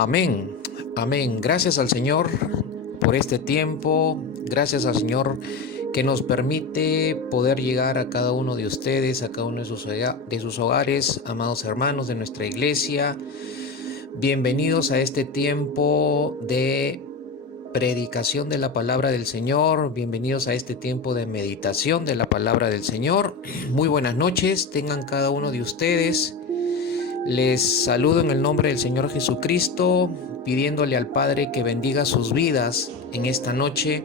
Amén, amén. Gracias al Señor por este tiempo. Gracias al Señor que nos permite poder llegar a cada uno de ustedes, a cada uno de sus hogares, amados hermanos de nuestra iglesia. Bienvenidos a este tiempo de predicación de la palabra del Señor. Bienvenidos a este tiempo de meditación de la palabra del Señor. Muy buenas noches tengan cada uno de ustedes. Les saludo en el nombre del Señor Jesucristo, pidiéndole al Padre que bendiga sus vidas en esta noche,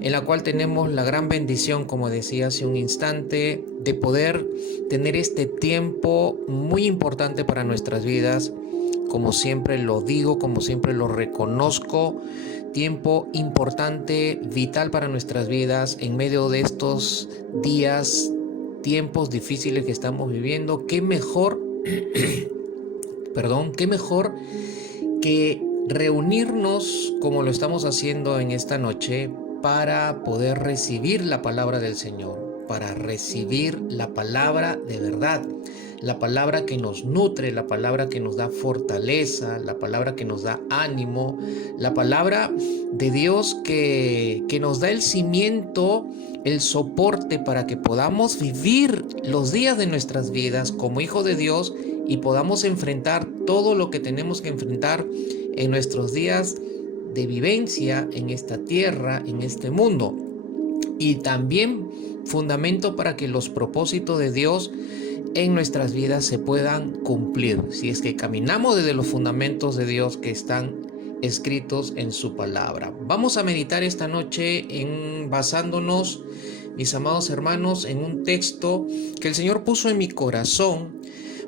en la cual tenemos la gran bendición, como decía hace un instante, de poder tener este tiempo muy importante para nuestras vidas. Como siempre lo digo, como siempre lo reconozco, tiempo importante, vital para nuestras vidas en medio de estos días, tiempos difíciles que estamos viviendo. Qué mejor que reunirnos como lo estamos haciendo en esta noche para poder recibir la palabra del Señor, para recibir la palabra de verdad, la palabra que nos nutre, la palabra que nos da fortaleza, la palabra que nos da ánimo, la palabra de Dios que nos da el cimiento, el soporte para que podamos vivir los días de nuestras vidas como hijos de Dios y podamos enfrentar todo lo que tenemos que enfrentar en nuestros días de vivencia en esta tierra, en este mundo. Y también fundamento para que los propósitos de Dios en nuestras vidas se puedan cumplir, si es que caminamos desde los fundamentos de Dios que están escritos en su palabra. Vamos a meditar esta noche basándonos, mis amados hermanos, en un texto que el Señor puso en mi corazón,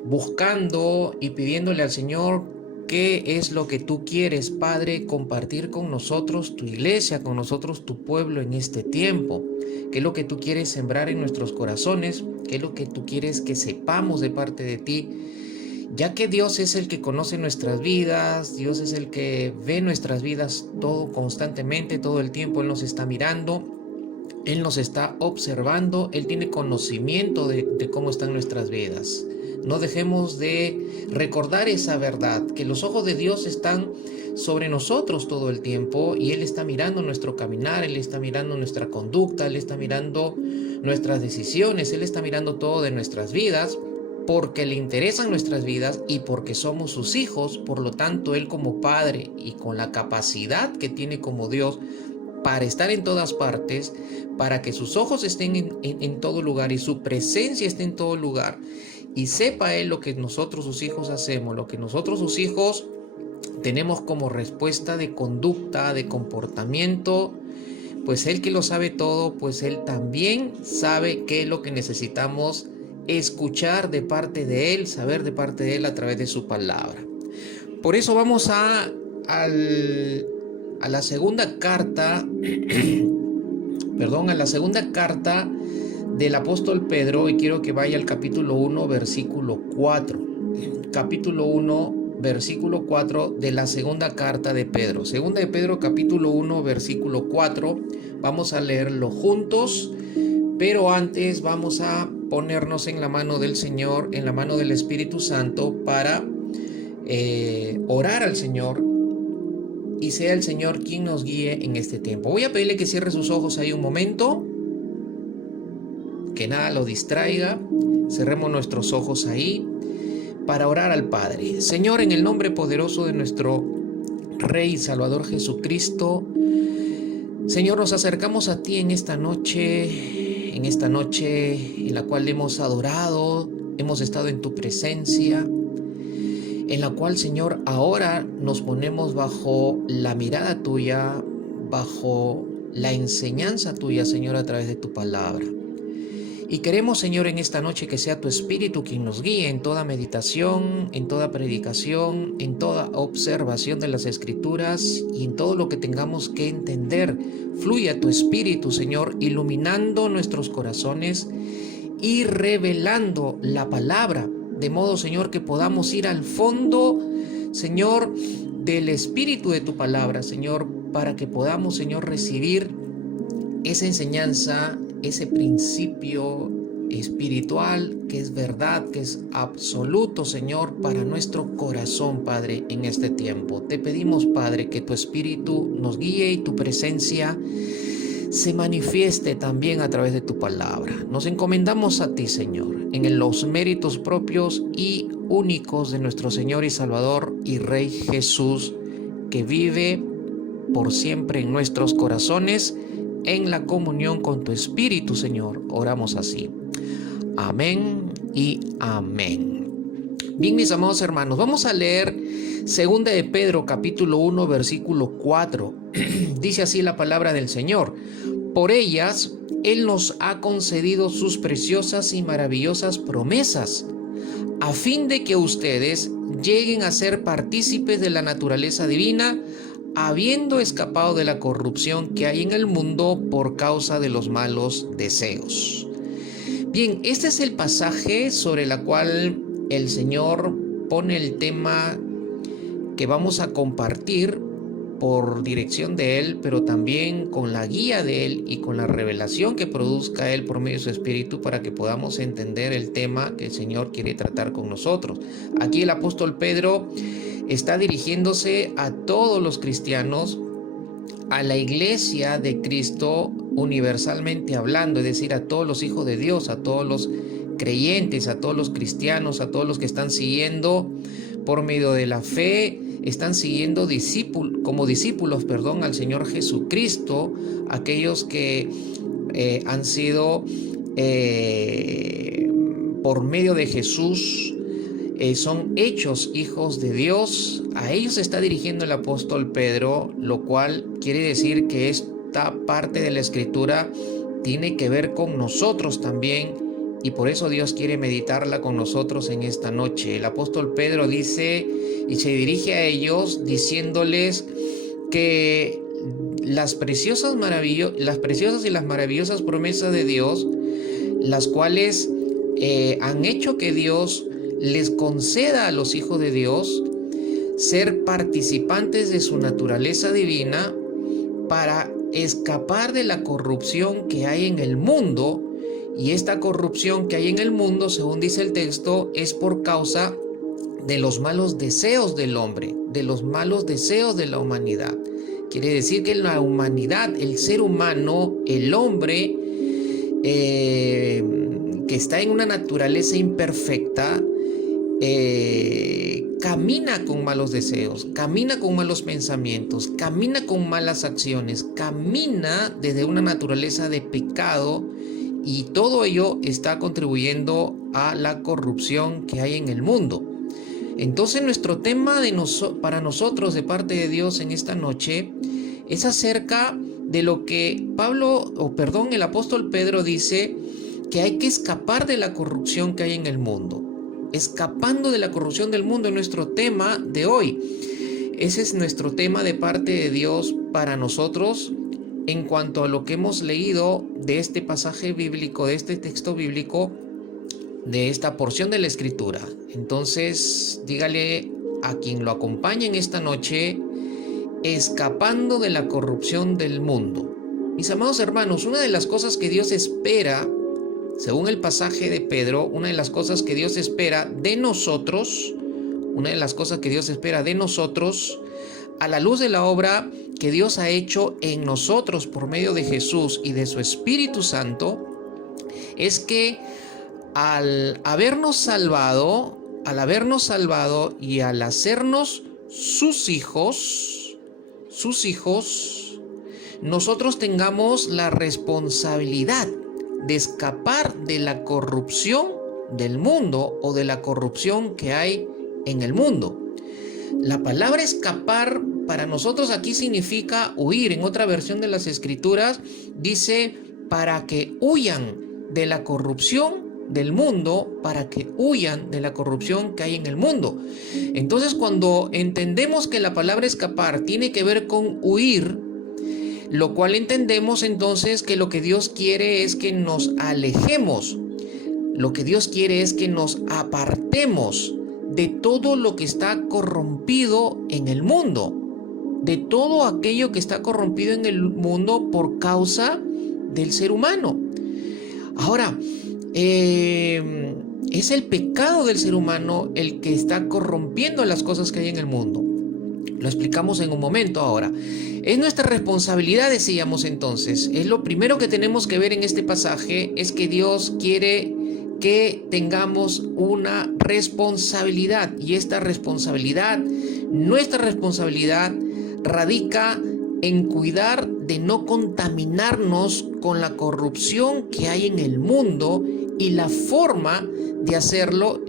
buscando y pidiéndole al Señor: ¿qué es lo que tú quieres, Padre, compartir con nosotros, tu iglesia, con nosotros, tu pueblo en este tiempo? ¿Qué es lo que tú quieres sembrar en nuestros corazones? ¿Qué es lo que tú quieres que sepamos de parte de ti? Ya que Dios es el que conoce nuestras vidas, Dios es el que ve nuestras vidas todo constantemente, todo el tiempo. Él nos está mirando, Él nos está observando, Él tiene conocimiento de cómo están nuestras vidas. No dejemos de recordar esa verdad, que los ojos de Dios están sobre nosotros todo el tiempo y Él está mirando nuestro caminar, Él está mirando nuestra conducta, Él está mirando nuestras decisiones, Él está mirando todo de nuestras vidas, porque le interesan nuestras vidas y porque somos sus hijos. Por lo tanto, Él como Padre y con la capacidad que tiene como Dios para estar en todas partes, para que sus ojos estén en todo lugar y su presencia esté en todo lugar, y sepa Él lo que nosotros sus hijos hacemos, lo que nosotros sus hijos tenemos como respuesta de conducta, de comportamiento, pues Él que lo sabe todo, pues Él también sabe qué es lo que necesitamos escuchar de parte de Él, saber de parte de Él a través de su palabra. Por eso vamos a la segunda carta, a la segunda carta del apóstol Pedro, y quiero que vaya al capítulo 1, versículo 4. Capítulo 1, versículo 4 de la segunda carta de Pedro. Segunda de Pedro, capítulo 1, versículo 4. Vamos a leerlo juntos, pero antes vamos a ponernos en la mano del Señor, en la mano del Espíritu Santo, para orar al Señor y sea el Señor quien nos guíe en este tiempo. Voy a pedirle que cierre sus ojos ahí un momento, que nada lo distraiga. Cerremos nuestros ojos ahí para orar al Padre. Señor, en el nombre poderoso de nuestro Rey y Salvador Jesucristo, Señor, nos acercamos a ti en esta noche en la cual hemos adorado, hemos estado en tu presencia, en la cual, Señor, ahora nos ponemos bajo la mirada tuya, bajo la enseñanza tuya, Señor, a través de tu palabra. Y queremos, Señor, en esta noche que sea tu Espíritu quien nos guíe en toda meditación, en toda predicación, en toda observación de las Escrituras y en todo lo que tengamos que entender. Fluya tu Espíritu, Señor, iluminando nuestros corazones y revelando la palabra, de modo, Señor, que podamos ir al fondo, Señor, del espíritu de tu palabra, Señor, para que podamos, Señor, recibir esa enseñanza, ese principio, espiritual, que es verdad, que es absoluto, Señor, para nuestro corazón, Padre, en este tiempo. Te pedimos, Padre, que tu Espíritu nos guíe y tu presencia se manifieste también a través de tu palabra. Nos encomendamos a ti, Señor, en los méritos propios y únicos de nuestro Señor y Salvador y Rey Jesús, que vive por siempre en nuestros corazones, en la comunión con tu Espíritu, Señor. Oramos así. Amén y amén. Bien, mis amados hermanos, vamos a leer 2 de Pedro, capítulo 1, versículo 4. Dice así la palabra del Señor: por ellas Él nos ha concedido sus preciosas y maravillosas promesas, a fin de que ustedes lleguen a ser partícipes de la naturaleza divina, habiendo escapado de la corrupción que hay en el mundo por causa de los malos deseos. Bien, este es el pasaje sobre el cual el Señor pone el tema que vamos a compartir por dirección de Él, pero también con la guía de Él y con la revelación que produzca Él por medio de su Espíritu, para que podamos entender el tema que el Señor quiere tratar con nosotros. Aquí el apóstol Pedro está dirigiéndose a todos los cristianos, a la iglesia de Cristo universalmente hablando, es decir, a todos los hijos de Dios, a todos los creyentes, a todos los cristianos, a todos los que están siguiendo por medio de la fe, están siguiendo como discípulos al Señor Jesucristo, aquellos que han sido por medio de Jesús son hechos hijos de Dios. A ellos se está dirigiendo el apóstol Pedro, lo cual quiere decir que esta parte de la escritura tiene que ver con nosotros también, y por eso Dios quiere meditarla con nosotros en esta noche. El apóstol Pedro dice y se dirige a ellos diciéndoles que las preciosas y las maravillosas promesas de Dios, las cuales han hecho que Dios les conceda a los hijos de Dios ser participantes de su naturaleza divina para escapar de la corrupción que hay en el mundo. Y esta corrupción que hay en el mundo, según dice el texto, es por causa de los malos deseos del hombre, de los malos deseos de la humanidad. Quiere decir que la humanidad, el ser humano, el hombre, que está en una naturaleza imperfecta, camina con malos deseos, camina con malos pensamientos, camina con malas acciones, camina desde una naturaleza de pecado, y todo ello está contribuyendo a la corrupción que hay en el mundo. Entonces nuestro tema para nosotros de parte de Dios en esta noche es acerca de lo que el apóstol Pedro dice, que hay que escapar de la corrupción que hay en el mundo. Escapando de la corrupción del mundo es nuestro tema de hoy. Ese es nuestro tema de parte de Dios para nosotros en cuanto a lo que hemos leído de este pasaje bíblico, de este texto bíblico, de esta porción de la Escritura. Entonces, dígale a quien lo acompañe en esta noche: escapando de la corrupción del mundo. Mis amados hermanos, una de las cosas que Dios espera, según el pasaje de Pedro, una de las cosas que Dios espera de nosotros, a la luz de la obra que Dios ha hecho en nosotros por medio de Jesús y de su Espíritu Santo, es que al habernos salvado y al hacernos sus hijos, nosotros tengamos la responsabilidad de escapar de la corrupción del mundo o de la corrupción que hay en el mundo. La palabra escapar para nosotros aquí significa huir. En otra versión de las Escrituras dice: para que huyan de la corrupción del mundo, para que huyan de la corrupción que hay en el mundo. Entonces, cuando entendemos que la palabra escapar tiene que ver con huir, lo cual entendemos entonces que lo que Dios quiere es que nos alejemos, lo que Dios quiere es que nos apartemos de todo lo que está corrompido en el mundo, de todo aquello que está corrompido en el mundo por causa del ser humano. Ahora, es el pecado del ser humano el que está corrompiendo las cosas que hay en el mundo. Lo explicamos en un momento ahora. Es nuestra responsabilidad, decíamos entonces. Es lo primero que tenemos que ver en este pasaje, es que Dios quiere que tengamos una responsabilidad. Y esta responsabilidad, nuestra responsabilidad, radica en cuidar de no contaminarnos con la corrupción que hay en el mundo, y la forma de hacerlo,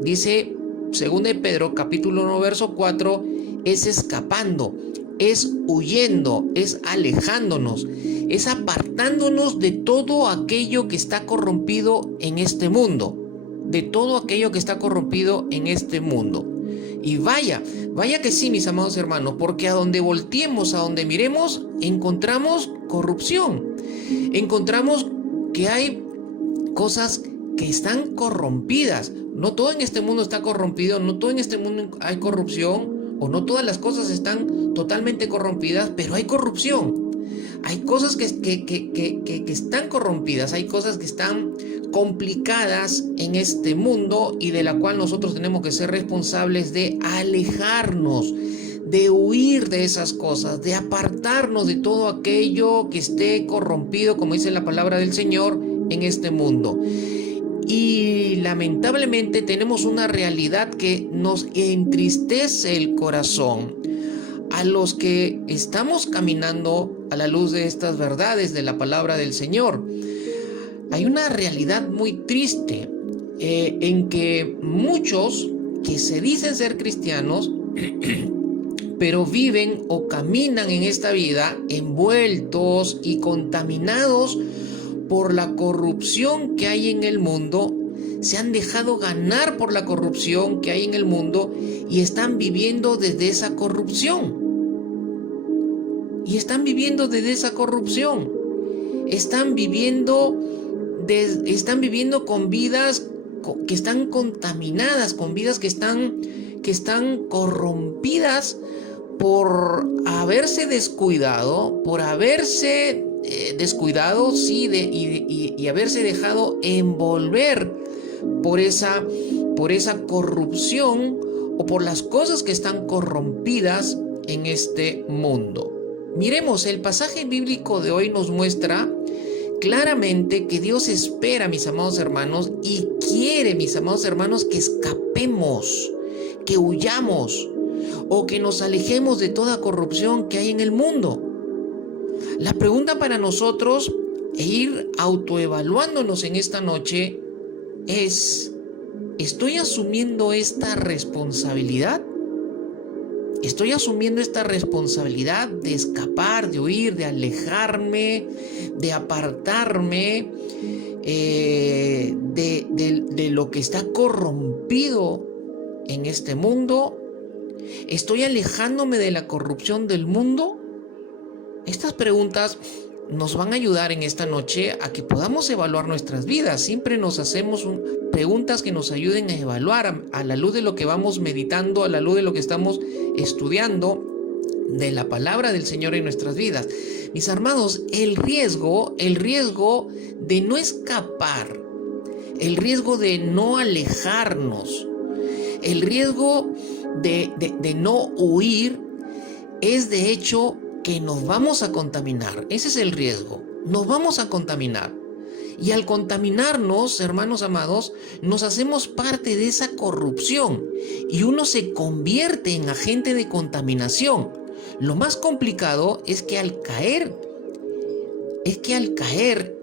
dice 2 de Pedro capítulo 1 verso 4, es escapando, es huyendo, es alejándonos, es apartándonos de todo aquello que está corrompido en este mundo, de todo aquello que está corrompido en este mundo. Y vaya que sí, mis amados hermanos, porque a donde volteemos, a donde miremos, encontramos corrupción, encontramos que hay cosas que están corrompidas. No todo en este mundo está corrompido, no todo en este mundo hay corrupción, o no todas las cosas están totalmente corrompidas, pero hay corrupción. Hay cosas que están corrompidas, hay cosas que están complicadas en este mundo, y de la cual nosotros tenemos que ser responsables de alejarnos, de huir de esas cosas, de apartarnos de todo aquello que esté corrompido, como dice la palabra del Señor, en este mundo. Y lamentablemente tenemos una realidad que nos entristece el corazón. A los que estamos caminando a la luz de estas verdades de la palabra del Señor, hay una realidad muy triste en que muchos que se dicen ser cristianos pero viven o caminan en esta vida envueltos y contaminados por la corrupción que hay en el mundo, se han dejado ganar por la corrupción que hay en el mundo y están viviendo desde esa corrupción. Están viviendo con vidas que están contaminadas, con vidas que están corrompidas por haberse descuidado, y haberse dejado envolver por esa corrupción, o por las cosas que están corrompidas en este mundo. Miremos, el pasaje bíblico de hoy nos muestra claramente que Dios espera, mis amados hermanos, y quiere, mis amados hermanos, que escapemos, que huyamos, o que nos alejemos de toda corrupción que hay en el mundo. La pregunta para nosotros, e ir autoevaluándonos en esta noche, es: ¿estoy asumiendo esta responsabilidad? ¿Estoy asumiendo esta responsabilidad de escapar, de huir, de alejarme, de apartarme de lo que está corrompido en este mundo? ¿Estoy alejándome de la corrupción del mundo? Estas preguntas nos van a ayudar en esta noche a que podamos evaluar nuestras vidas. Siempre nos hacemos preguntas que nos ayuden a evaluar a la luz de lo que vamos meditando, a la luz de lo que estamos estudiando de la palabra del Señor en nuestras vidas. Mis hermanos, el riesgo de no escapar, el riesgo de no alejarnos, el riesgo de no huir, es de hecho que nos vamos a contaminar. Ese es el riesgo. Nos vamos a contaminar. Y al contaminarnos, hermanos amados, nos hacemos parte de esa corrupción y uno se convierte en agente de contaminación. Lo más complicado es que al caer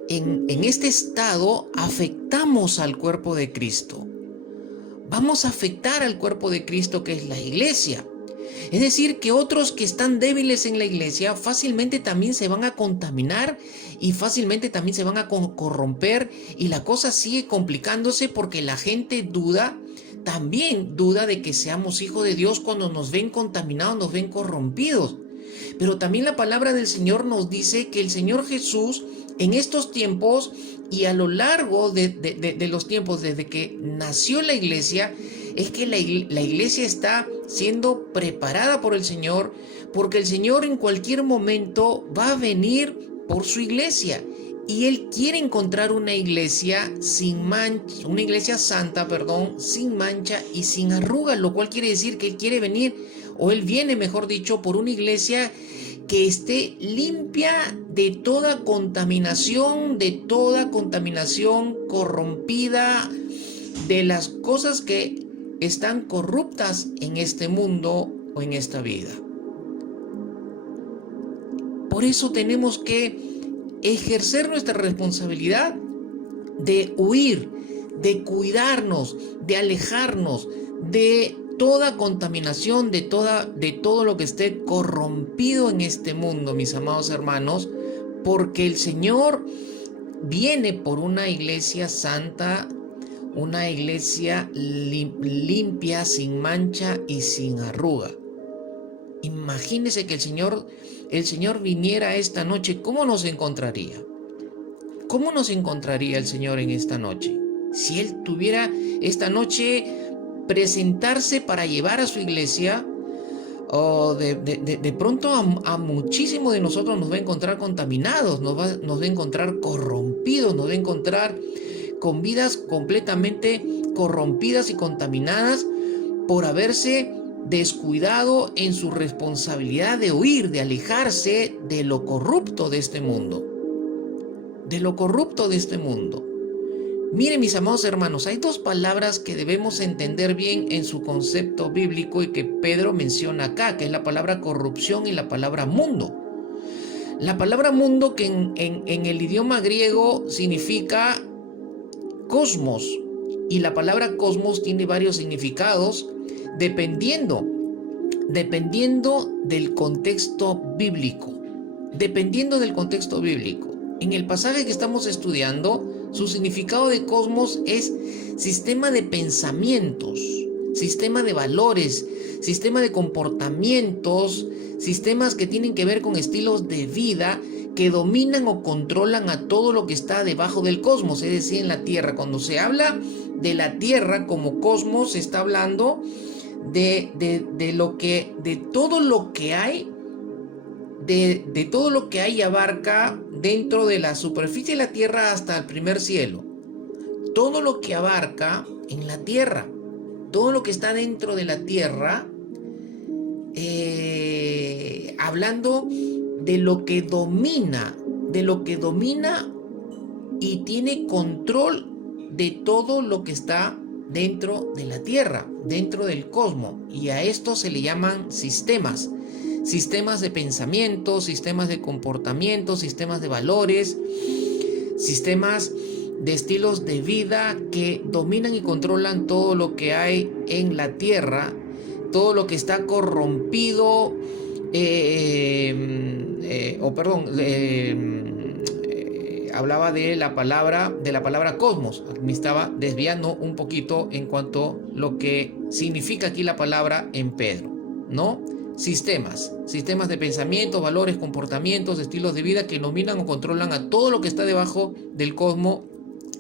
en este estado, afectamos al cuerpo de Cristo. Vamos a afectar al cuerpo de Cristo, que es la iglesia. Es decir, que otros que están débiles en la iglesia fácilmente también se van a contaminar y fácilmente también se van a corromper, y la cosa sigue complicándose porque la gente también duda de que seamos hijos de Dios cuando nos ven contaminados, nos ven corrompidos. Pero también la palabra del Señor nos dice que el Señor Jesús en estos tiempos y a lo largo de los tiempos desde que nació la iglesia, es que la iglesia está siendo preparada por el Señor, porque el Señor en cualquier momento va a venir por su iglesia Y Él quiere encontrar una iglesia sin mancha, una iglesia santa, sin mancha y sin arruga, lo cual quiere decir que Él quiere venir, o Él viene, mejor dicho, por una iglesia que esté limpia de toda contaminación corrompida, de las cosas que están corruptas en este mundo o en esta vida. Por eso tenemos que ejercer nuestra responsabilidad de huir, de cuidarnos, de alejarnos de toda contaminación, de todo lo que esté corrompido en este mundo, mis amados hermanos, porque el Señor viene por una iglesia santa, una iglesia limpia, sin mancha y sin arruga. Imagínese que el Señor viniera esta noche, ¿cómo nos encontraría? ¿Cómo nos encontraría el Señor en esta noche? Si Él tuviera esta noche presentarse para llevar a su iglesia, o de pronto a muchísimos de nosotros nos va a encontrar contaminados, nos va a encontrar corrompidos, nos va a encontrar con vidas completamente corrompidas y contaminadas por haberse descuidado en su responsabilidad de huir, de alejarse de lo corrupto de este mundo. Miren, mis amados hermanos, hay dos palabras que debemos entender bien en su concepto bíblico y que Pedro menciona acá, que es la palabra corrupción y la palabra mundo. La palabra mundo, que en el idioma griego significa cosmos, y la palabra cosmos tiene varios significados dependiendo del contexto bíblico. En el pasaje que estamos estudiando, su significado de cosmos es sistema de pensamientos, sistema de valores, sistema de comportamientos, sistemas que tienen que ver con estilos de vida que dominan o controlan a todo lo que está debajo del cosmos, es decir, en la Tierra. Cuando se habla de la Tierra como cosmos, se está hablando de todo lo que hay, de todo lo que hay y abarca dentro de la superficie de la Tierra hasta el primer cielo. Todo lo que abarca en la Tierra, todo lo que está dentro de la Tierra, hablando de lo que domina y tiene control de todo lo que está dentro de la Tierra, dentro del cosmos, y a esto se le llaman sistemas de pensamiento, sistemas de comportamiento, sistemas de valores, sistemas de estilos de vida que dominan y controlan todo lo que hay en la Tierra, todo lo que está corrompido, hablaba de la palabra cosmos. Me estaba desviando un poquito en cuanto a lo que significa aquí la palabra en Pedro, ¿no? Sistemas de pensamientos, valores, comportamientos, estilos de vida que dominan o controlan a todo lo que está debajo del cosmos,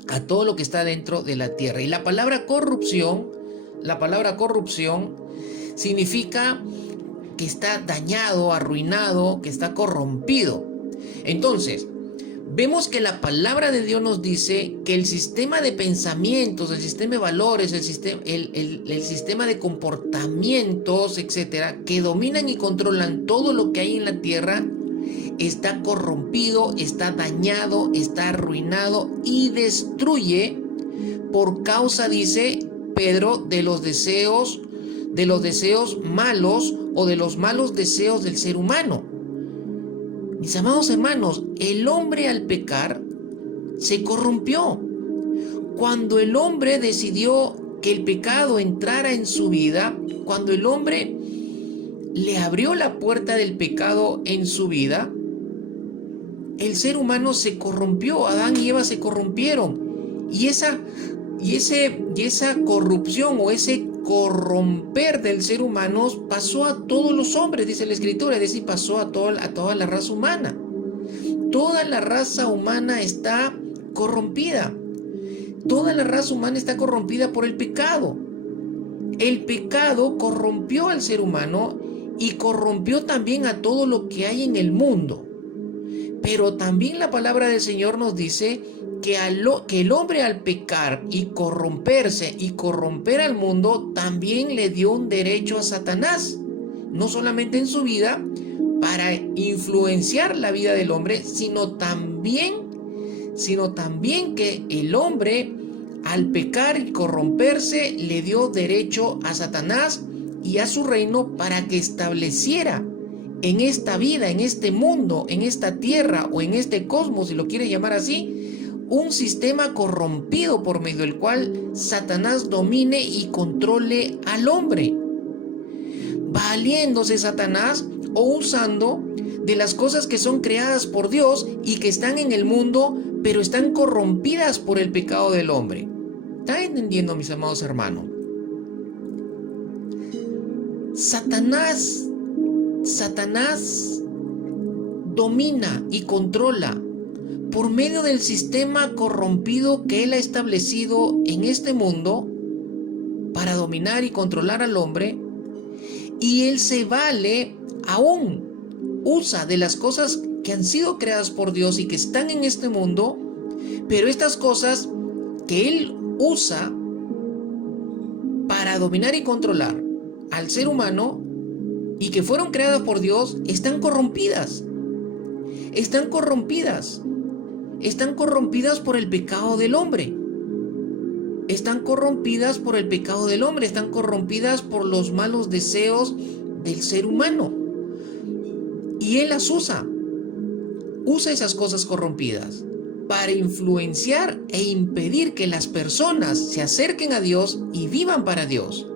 a todo lo que está dentro de la Tierra. Y la palabra corrupción significa que está dañado, arruinado, que está corrompido. Entonces, vemos que la palabra de Dios nos dice que el sistema de pensamientos, el sistema de valores, el sistema de comportamientos, etcétera, que dominan y controlan todo lo que hay en la tierra, está corrompido, está dañado, está arruinado y destruye por causa, dice Pedro, de los deseos malos o de los malos deseos del ser humano. Mis amados hermanos, el hombre al pecar se corrompió. Cuando el hombre decidió que el pecado entrara en su vida, cuando el hombre le abrió la puerta del pecado en su vida, el ser humano se corrompió. Adán y Eva se corrompieron. Y esa corrupción o ese corromper del ser humano pasó a todos los hombres, dice la Escritura, es decir, pasó a toda la raza humana. Toda la raza humana está corrompida. Toda la raza humana está corrompida por el pecado. El pecado corrompió al ser humano y corrompió también a todo lo que hay en el mundo. Pero también la palabra del Señor nos dice que el hombre al pecar y corromperse y corromper al mundo, también le dio un derecho a Satanás, no solamente en su vida, para influenciar la vida del hombre, sino también que el hombre al pecar y corromperse le dio derecho a Satanás y a su reino para que estableciera en esta vida, en este mundo, en esta tierra o en este cosmos, si lo quiere llamar así, un sistema corrompido por medio del cual Satanás domine y controle al hombre, valiéndose Satanás o usando de las cosas que son creadas por Dios y que están en el mundo, pero están corrompidas por el pecado del hombre. ¿Están entendiendo, mis amados hermanos? Satanás domina y controla por medio del sistema corrompido que él ha establecido en este mundo para dominar y controlar al hombre, y él se vale, aún usa de las cosas que han sido creadas por Dios y que están en este mundo, pero estas cosas que él usa para dominar y controlar al ser humano y que fueron creadas por Dios, están corrompidas por el pecado del hombre. Están corrompidas por los malos deseos del ser humano. Y él las usa esas cosas corrompidas para influenciar e impedir que las personas se acerquen a Dios y vivan para Dios.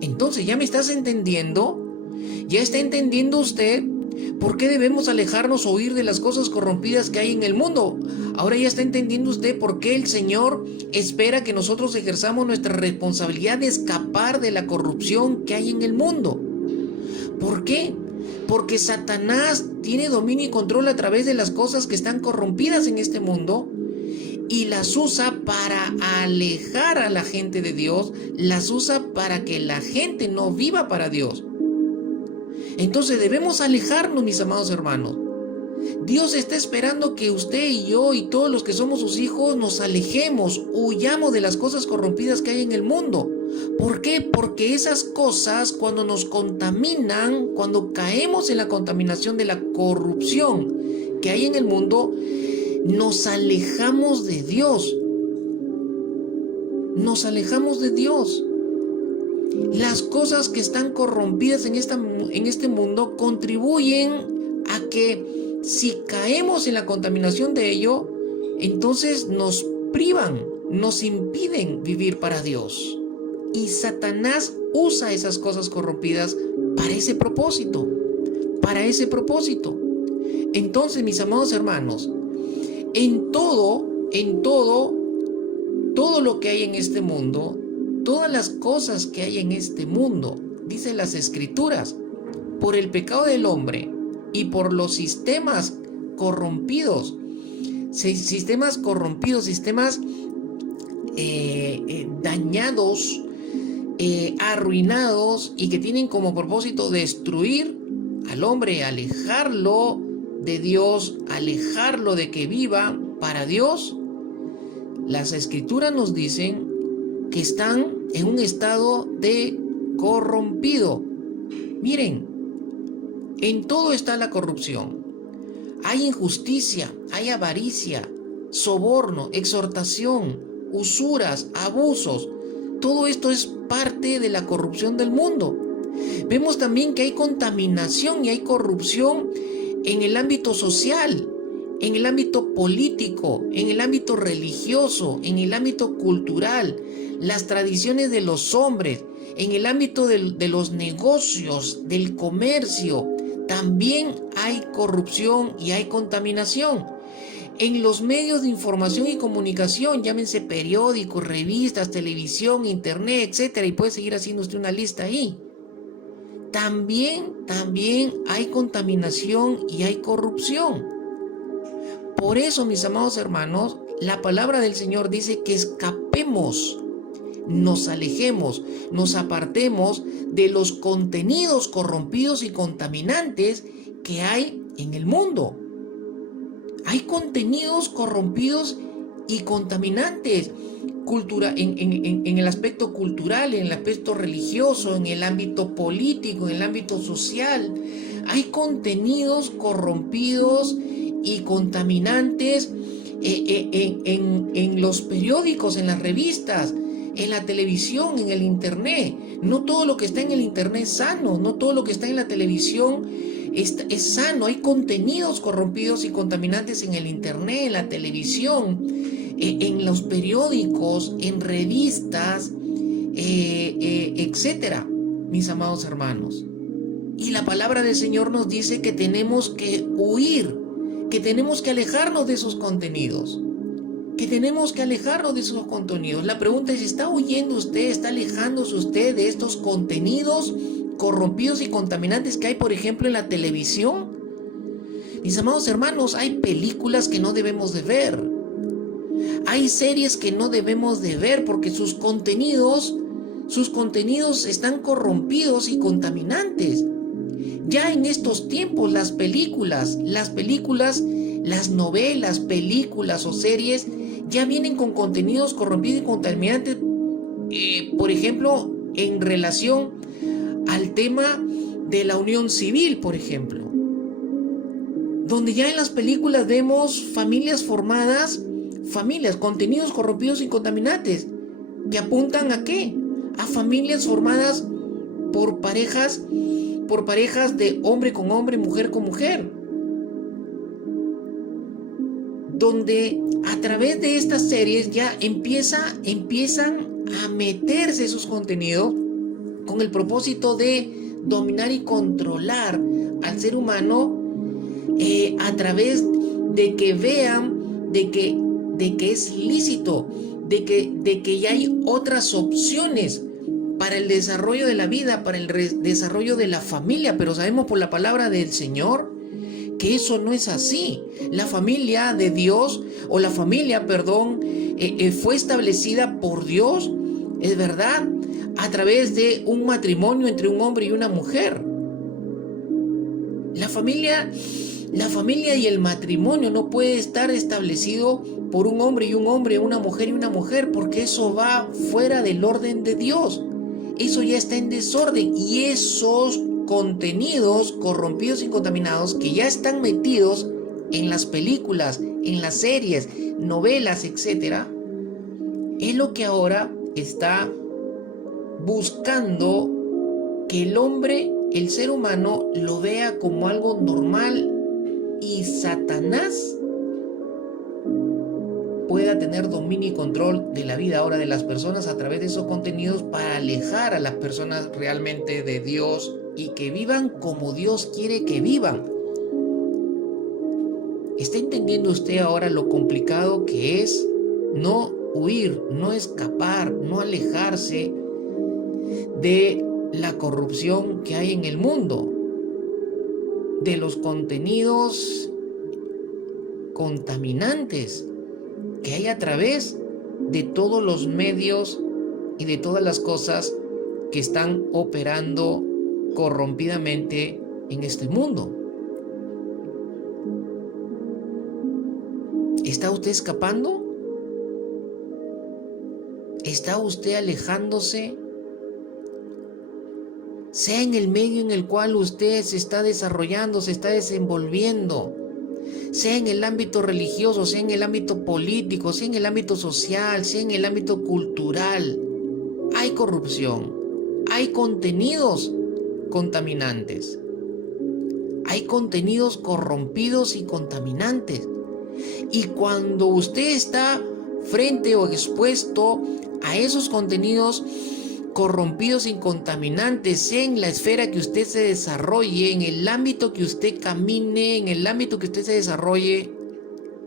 Entonces, ¿ya me estás entendiendo? ¿Ya está entendiendo usted por qué debemos alejarnos o huir de las cosas corrompidas que hay en el mundo? Ahora ya está entendiendo usted por qué el Señor espera que nosotros ejerzamos nuestra responsabilidad de escapar de la corrupción que hay en el mundo. ¿Por qué? Porque Satanás tiene dominio y control a través de las cosas que están corrompidas en este mundo y las usa para alejar a la gente de Dios, las usa para que la gente no viva para Dios. Entonces debemos alejarnos, mis amados hermanos. Dios está esperando que usted y yo y todos los que somos sus hijos nos alejemos, huyamos de las cosas corrompidas que hay en el mundo. ¿Por qué? Porque esas cosas, cuando nos contaminan, cuando caemos en la contaminación de la corrupción que hay en el mundo, nos alejamos de Dios. Las cosas que están corrompidas en este mundo contribuyen a que si caemos en la contaminación de ello, entonces nos privan, nos impiden vivir para Dios. Y Satanás usa esas cosas corrompidas para ese propósito. Entonces, mis amados hermanos, en todo lo que hay en este mundo, todas las cosas que hay en este mundo, dicen las Escrituras, por el pecado del hombre y por los sistemas corrompidos, dañados, arruinados y que tienen como propósito destruir al hombre, alejarlo de Dios, alejarlo de que viva para Dios. Las Escrituras nos dicen que están en un estado de corrompido. Miren, en todo está la corrupción. Hay injusticia, hay avaricia, soborno, exhortación, usuras, abusos. Todo esto es parte de la corrupción del mundo. Vemos también que hay contaminación y hay corrupción en el ámbito social, en el ámbito político, en el ámbito religioso, en el ámbito cultural, las tradiciones de los hombres, en el ámbito de los negocios, del comercio. También hay corrupción y hay contaminación. En los medios de información y comunicación, llámense periódicos, revistas, televisión, internet, etcétera, y puede seguir haciendo usted una lista ahí. También hay contaminación y hay corrupción. Por eso, mis amados hermanos, la palabra del Señor dice que escapemos, nos alejemos, nos apartemos de los contenidos corrompidos y contaminantes que hay en el mundo. Hay contenidos corrompidos y contaminantes en el aspecto cultural, en el aspecto religioso, en el ámbito político, en el ámbito social. Hay contenidos corrompidos y contaminantes en los periódicos, en las revistas, en la televisión, en el internet. No todo lo que está en el internet es sano, no todo lo que está en la televisión es sano. Hay contenidos corrompidos y contaminantes en el internet, en la televisión, en los periódicos, en revistas, etcétera, mis amados hermanos. Y la palabra del Señor nos dice que tenemos que huir, que tenemos que alejarnos de esos contenidos. La pregunta es, ¿está huyendo usted, está alejándose usted de estos contenidos corrompidos y contaminantes que hay, por ejemplo, en la televisión? Mis amados hermanos, hay películas que no debemos de ver. Hay series que no debemos de ver porque sus contenidos están corrompidos y contaminantes. Ya en estos tiempos las novelas, películas o series ya vienen con contenidos corrompidos y contaminantes, por ejemplo, en relación al tema de la unión civil, por ejemplo, donde ya en las películas vemos contenidos corrompidos y contaminantes, que apuntan ¿a qué? A familias formadas por parejas de hombre con hombre, mujer con mujer, donde a través de estas series ya empiezan a meterse esos contenidos con el propósito de dominar y controlar al ser humano, a través de que vean de que es lícito, de que ya hay otras opciones para el desarrollo de la vida, para el desarrollo de la familia. Pero sabemos por la palabra del Señor que eso no es así. La familia de Dios, o la familia, fue establecida por Dios, es verdad, a través de un matrimonio entre un hombre y una mujer. La familia y el matrimonio no puede estar establecido por un hombre y un hombre, una mujer y una mujer, porque eso va fuera del orden de Dios. Eso ya está en desorden, y esos contenidos corrompidos y contaminados que ya están metidos en las películas, en las series, novelas, etcétera, es lo que ahora está buscando que el hombre, el ser humano, lo vea como algo normal, y Satanás pueda tener dominio y control de la vida ahora de las personas a través de esos contenidos, para alejar a las personas realmente de Dios y que vivan como Dios quiere que vivan. ¿Está entendiendo usted ahora lo complicado que es no huir, no escapar, no alejarse de la corrupción que hay en el mundo, de los contenidos contaminantes que hay a través de todos los medios y de todas las cosas que están operando corrompidamente en este mundo? ¿Está usted escapando? ¿Está usted alejándose? Sea en el medio en el cual usted se está desarrollando, se está desenvolviendo, sea en el ámbito religioso, sea en el ámbito político, sea en el ámbito social, sea en el ámbito cultural, hay corrupción, hay contenidos contaminantes, hay contenidos corrompidos y contaminantes. Y cuando usted está frente o expuesto a esos contenidos corrompidos y contaminantes, sea en la esfera que usted se desarrolle, en el ámbito que usted camine, en el ámbito que usted se desarrolle,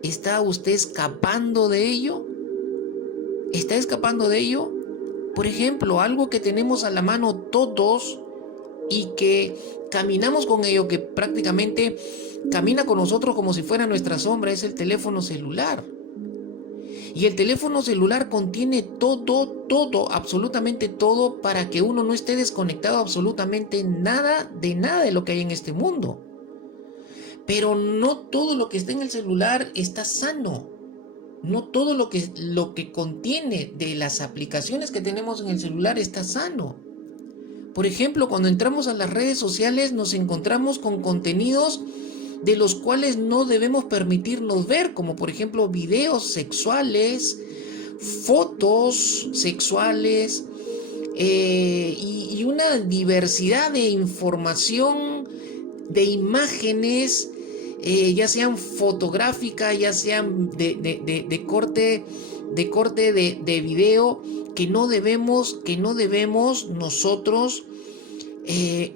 ¿está usted escapando de ello? ¿Está escapando de ello? Por ejemplo, algo que tenemos a la mano todos y que caminamos con ello, que prácticamente camina con nosotros como si fuera nuestra sombra, es el teléfono celular. Y el teléfono celular contiene todo, absolutamente todo, para que uno no esté desconectado absolutamente nada de lo que hay en este mundo. Pero no todo lo que está en el celular está sano. No todo lo que contiene de las aplicaciones que tenemos en el celular está sano. Por ejemplo, cuando entramos a las redes sociales nos encontramos con contenidos de los cuales no debemos permitirnos ver, como por ejemplo videos sexuales, fotos sexuales, y una diversidad de información, de imágenes, ya sean fotográficas, ya sean de corte de video, que no debemos nosotros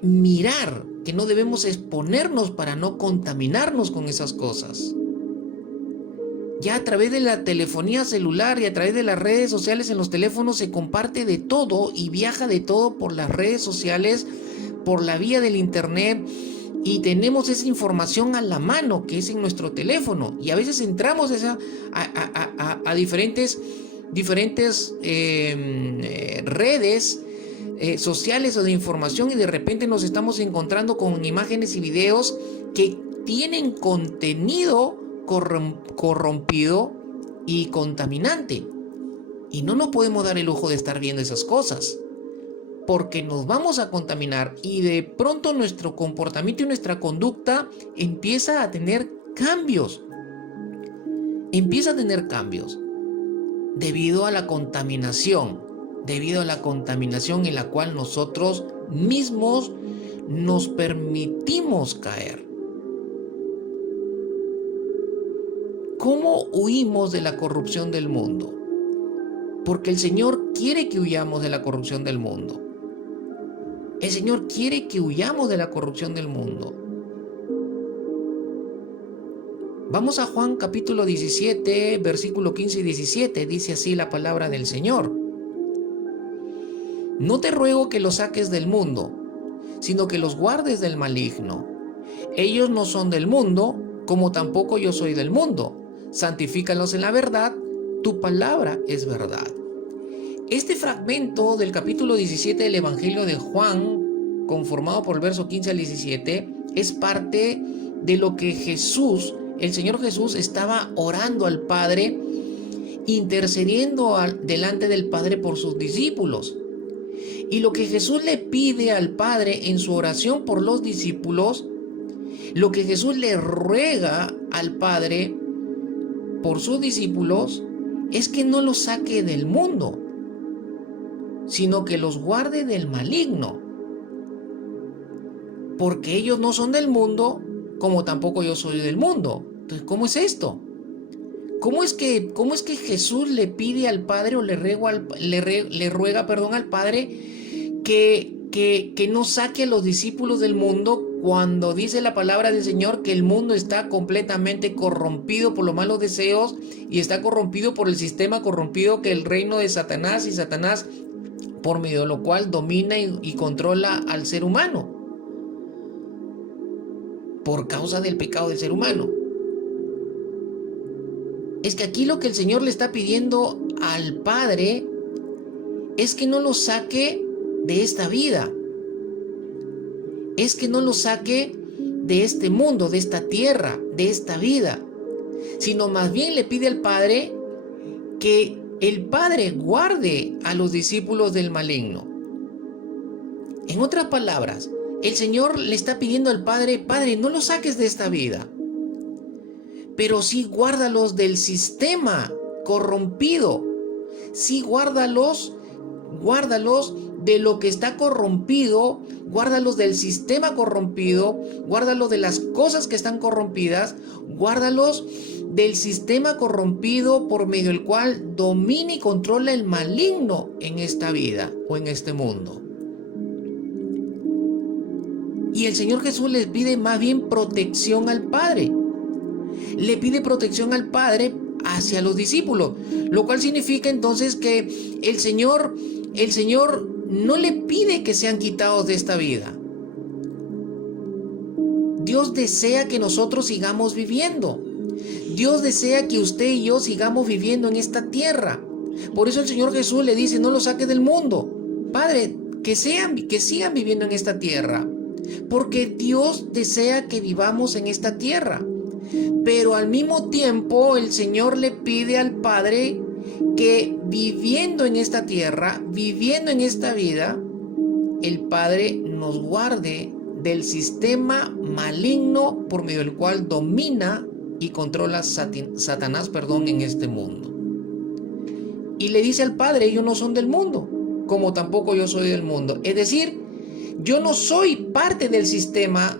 mirar, que no debemos exponernos para no contaminarnos con esas cosas. Ya a través de la telefonía celular y a través de las redes sociales en los teléfonos se comparte de todo y viaja de todo por las redes sociales, por la vía del internet, y tenemos esa información a la mano que es en nuestro teléfono, y a veces entramos a diferentes redes sociales o de información, y de repente nos estamos encontrando con imágenes y videos que tienen contenido corrompido y contaminante, y no nos podemos dar el lujo de estar viendo esas cosas, porque nos vamos a contaminar y de pronto nuestro comportamiento y nuestra conducta empieza a tener cambios. Debido a la contaminación en la cual nosotros mismos nos permitimos caer. ¿Cómo huimos de la corrupción del mundo? Porque el Señor quiere que huyamos de la corrupción del mundo. El Señor quiere que huyamos de la corrupción del mundo. Vamos a Juan capítulo 17, versículo 15 y 17. Dice así la palabra del Señor. No te ruego que los saques del mundo, sino que los guardes del maligno. Ellos no son del mundo, como tampoco yo soy del mundo. Santifícalos en la verdad, tu palabra es verdad. Este fragmento del capítulo 17 del Evangelio de Juan, conformado por el verso 15 al 17, es parte de lo que el Señor Jesús, estaba orando al Padre, intercediendo delante del Padre por sus discípulos. Y lo que Jesús le pide al Padre en su oración por los discípulos, lo que Jesús le ruega al Padre por sus discípulos, es que no los saque del mundo, sino que los guarde del maligno. Porque ellos no son del mundo, como tampoco yo soy del mundo. Entonces, ¿cómo es esto? ¿Cómo es que Jesús le pide al Padre, o le ruega al Padre que no saque a los discípulos del mundo, cuando dice la palabra del Señor que el mundo está completamente corrompido por los malos deseos y está corrompido por el sistema corrompido que es el reino de Satanás, y Satanás por medio de lo cual domina y controla al ser humano por causa del pecado del ser humano? Es que aquí lo que el Señor le está pidiendo al Padre es que no lo saque de esta vida, es que no lo saque de este mundo, de esta tierra, de esta vida, sino más bien le pide al Padre que el Padre guarde a los discípulos del maligno. En otras palabras, el Señor le está pidiendo al Padre: Padre, no los saques de esta vida, pero sí guárdalos del sistema corrompido, sí guárdalos de lo que está corrompido, guárdalos del sistema corrompido, guárdalos de las cosas que están corrompidas, guárdalos del sistema corrompido por medio del cual domina y controla el maligno en esta vida o en este mundo. Y el Señor Jesús les pide más bien protección al Padre. Le pide protección al Padre hacia los discípulos, lo cual significa entonces que el Señor no le pide que sean quitados de esta vida. Dios desea que nosotros sigamos viviendo. Dios desea que usted y yo sigamos viviendo en esta tierra. Por eso el Señor Jesús le dice: no los saques del mundo. Padre, que sigan viviendo en esta tierra. porque Dios desea que vivamos en esta tierra. Pero al mismo tiempo el Señor le pide al Padre que viviendo en esta tierra, viviendo en esta vida, el Padre nos guarde del sistema maligno por medio del cual domina y controla Satanás en este mundo. Y le dice al Padre: ellos no son del mundo, como tampoco yo soy del mundo. Es decir, yo no soy parte del sistema,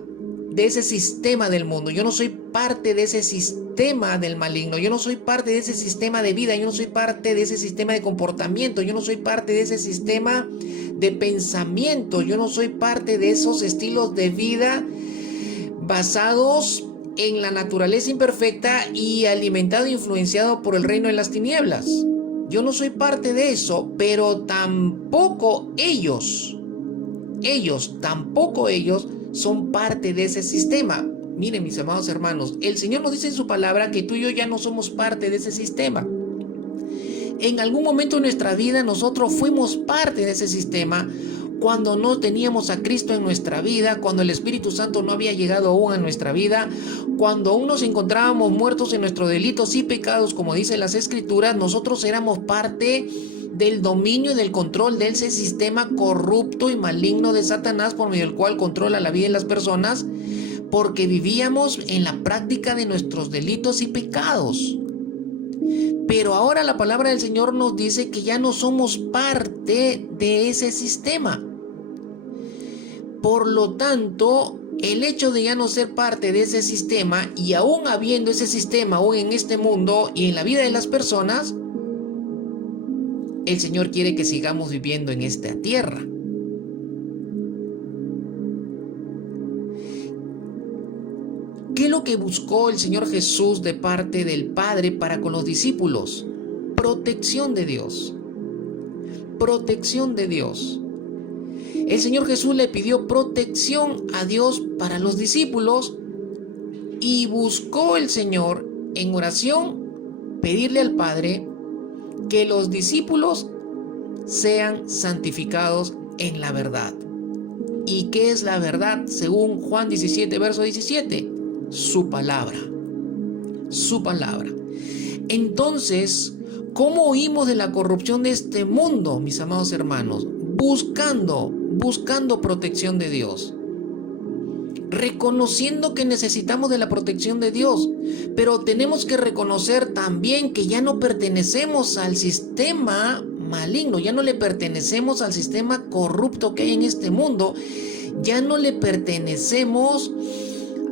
de ese sistema del mundo. Yo no soy parte de ese sistema del maligno. Yo no soy parte de ese sistema de vida. Yo no soy parte de ese sistema de comportamiento. Yo no soy parte de ese sistema de pensamiento. Yo no soy parte de esos estilos de vida basados en la naturaleza imperfecta y alimentado e influenciado por el reino de las tinieblas. Yo no soy parte de eso, pero tampoco ellos son parte de ese sistema. Miren, mis amados hermanos, el Señor nos dice en su palabra que tú y yo ya no somos parte de ese sistema. En algún momento de nuestra vida nosotros fuimos parte de ese sistema cuando no teníamos a Cristo en nuestra vida, cuando el Espíritu Santo no había llegado aún a nuestra vida, cuando aún nos encontrábamos muertos en nuestros delitos y pecados, como dicen las Escrituras. Nosotros éramos parte del dominio y del control de ese sistema corrupto y maligno de Satanás, por medio del cual controla la vida de las personas, porque vivíamos en la práctica de nuestros delitos y pecados. Pero ahora la palabra del Señor nos dice que ya no somos parte de ese sistema. Por lo tanto, el hecho de ya no ser parte de ese sistema, y aún habiendo ese sistema aún en este mundo y en la vida de las personas, el Señor quiere que sigamos viviendo en esta tierra. ¿Qué es lo que buscó el Señor Jesús de parte del Padre para con los discípulos? Protección de Dios. Protección de Dios. El Señor Jesús le pidió protección a Dios para los discípulos y buscó el Señor en oración pedirle al Padre que los discípulos sean santificados en la verdad. ¿Y qué es la verdad? Según Juan 17, verso 17, su palabra. Su palabra. Entonces, ¿cómo huimos de la corrupción de este mundo, mis amados hermanos? Buscando protección de Dios. Reconociendo que necesitamos de la protección de Dios, pero tenemos que reconocer también que ya no pertenecemos al sistema maligno, ya no le pertenecemos al sistema corrupto que hay en este mundo, ya no le pertenecemos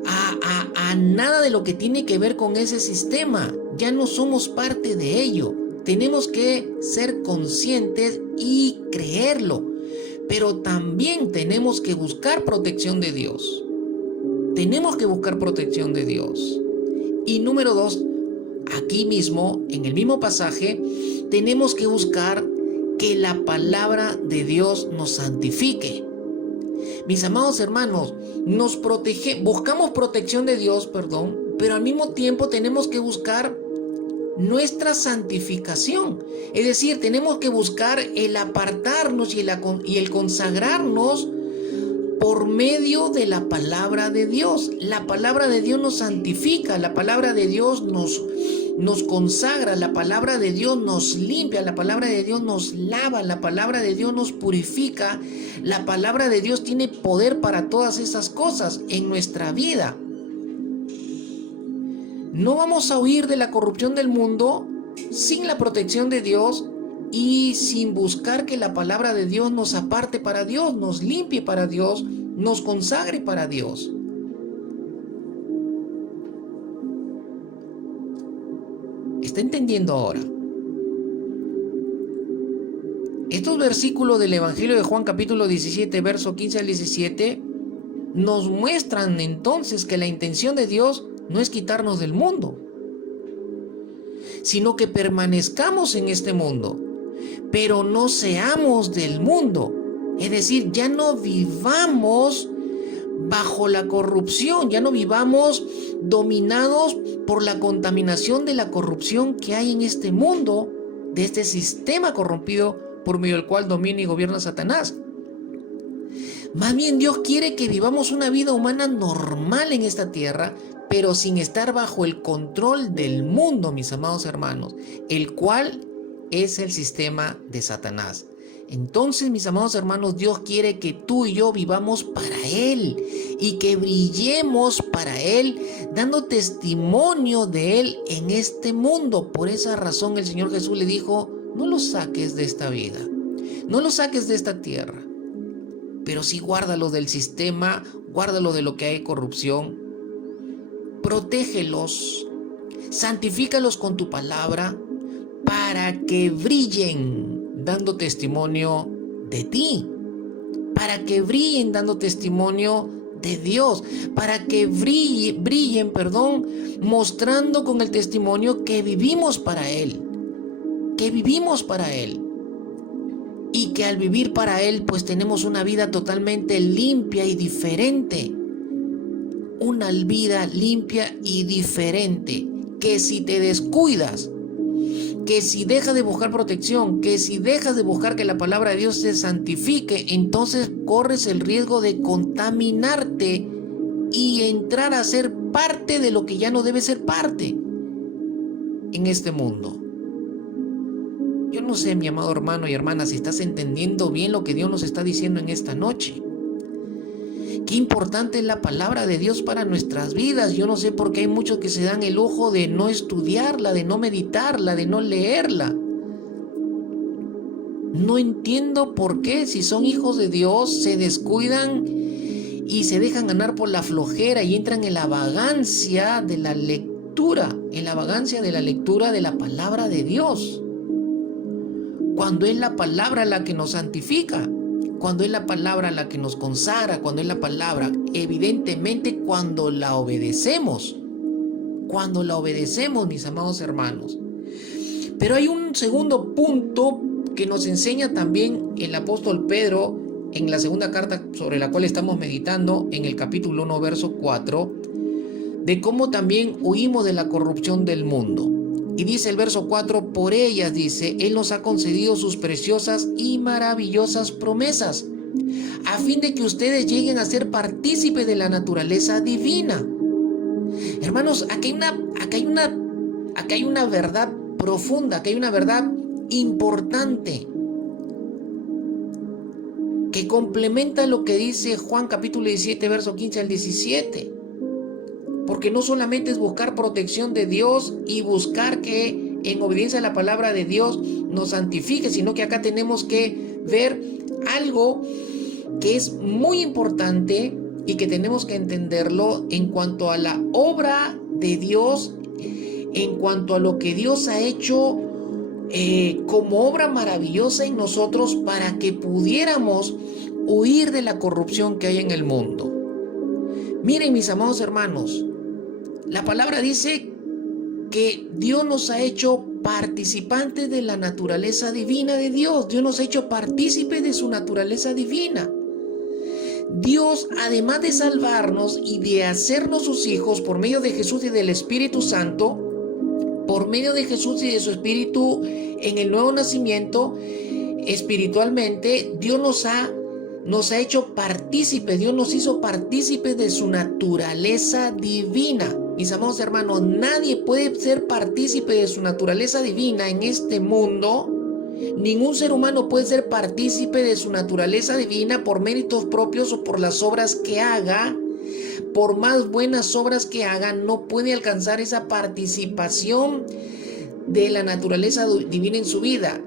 a nada de lo que tiene que ver con ese sistema, ya no somos parte de ello. Tenemos que ser conscientes y creerlo, pero también tenemos que buscar protección de Dios. Tenemos que buscar protección de Dios. Y número 2, aquí mismo, en el mismo pasaje, tenemos que buscar que la palabra de Dios nos santifique. Mis amados hermanos, buscamos protección de Dios, pero al mismo tiempo tenemos que buscar nuestra santificación. Es decir, tenemos que buscar el apartarnos y el consagrarnos por medio de la palabra de Dios. La palabra de Dios nos santifica, la palabra de Dios nos consagra, la palabra de Dios nos limpia, la palabra de Dios nos lava, la palabra de Dios nos purifica, la palabra de Dios tiene poder para todas esas cosas en nuestra vida. No vamos a huir de la corrupción del mundo sin la protección de Dios y sin buscar que la palabra de Dios nos aparte para Dios, nos limpie para Dios, nos consagre para Dios. ¿Está entendiendo ahora? Estos versículos del Evangelio de Juan capítulo 17, verso 15 al 17, nos muestran entonces que la intención de Dios no es quitarnos del mundo, sino que permanezcamos en este mundo, pero no seamos del mundo. Es decir, ya no vivamos bajo la corrupción, ya no vivamos dominados por la contaminación de la corrupción que hay en este mundo, de este sistema corrompido por medio del cual domina y gobierna Satanás. Más bien Dios quiere que vivamos una vida humana normal en esta tierra, pero sin estar bajo el control del mundo, mis amados hermanos, el cual es el sistema de Satanás. Entonces, mis amados hermanos, Dios quiere que tú y yo vivamos para Él y que brillemos para Él, dando testimonio de Él en este mundo. Por esa razón el Señor Jesús le dijo: no lo saques de esta vida, no lo saques de esta tierra, pero sí guárdalo del sistema, guárdalo de lo que hay corrupción, protégelos, santifícalos con tu palabra para que brillen dando testimonio de ti, para que brillen dando testimonio de Dios, para que brillen, mostrando con el testimonio que vivimos para Él, y que al vivir para Él pues tenemos una vida totalmente limpia y diferente, una vida limpia y diferente, que si te descuidas, que si dejas de buscar protección, que si dejas de buscar que la palabra de Dios se santifique, entonces corres el riesgo de contaminarte y entrar a ser parte de lo que ya no debe ser parte en este mundo. Yo no sé, mi amado hermano y hermana, si estás entendiendo bien lo que Dios nos está diciendo en esta noche. Qué importante es la palabra de Dios para nuestras vidas. Yo no sé por qué hay muchos que se dan el lujo de no estudiarla, de no meditarla, de no leerla. No entiendo por qué, si son hijos de Dios, se descuidan y se dejan ganar por la flojera y entran en la vagancia de la lectura, de la palabra de Dios. Cuando es la palabra la que nos santifica, cuando es la palabra la que nos consagra, cuando es la palabra, evidentemente cuando la obedecemos, mis amados hermanos. Pero hay un segundo punto que nos enseña también el apóstol Pedro en la segunda carta sobre la cual estamos meditando, en el capítulo 1, verso 4, de cómo también huimos de la corrupción del mundo. Y dice el verso 4, por ellas, dice, Él nos ha concedido sus preciosas y maravillosas promesas, a fin de que ustedes lleguen a ser partícipes de la naturaleza divina. Hermanos, aquí hay una verdad profunda, aquí hay una verdad importante que complementa lo que dice Juan capítulo 17, verso 15 al 17. Porque no solamente es buscar protección de Dios y buscar que en obediencia a la palabra de Dios nos santifique, sino que acá tenemos que ver algo que es muy importante y que tenemos que entenderlo en cuanto a la obra de Dios, en cuanto a lo que Dios ha hecho como obra maravillosa en nosotros para que pudiéramos huir de la corrupción que hay en el mundo. Miren, mis amados hermanos, la palabra dice que Dios nos ha hecho participantes de la naturaleza divina de Dios. Dios nos ha hecho partícipes de su naturaleza divina. Dios, además de salvarnos y de hacernos sus hijos por medio de Jesús y del Espíritu Santo, por medio de Jesús y de su Espíritu en el nuevo nacimiento, espiritualmente, Dios nos ha hecho partícipes, Dios nos hizo partícipes de su naturaleza divina. Mis amados hermanos, nadie puede ser partícipe de su naturaleza divina en este mundo. Ningún ser humano puede ser partícipe de su naturaleza divina por méritos propios o por las obras que haga. Por más buenas obras que haga, no puede alcanzar esa participación de la naturaleza divina en su vida.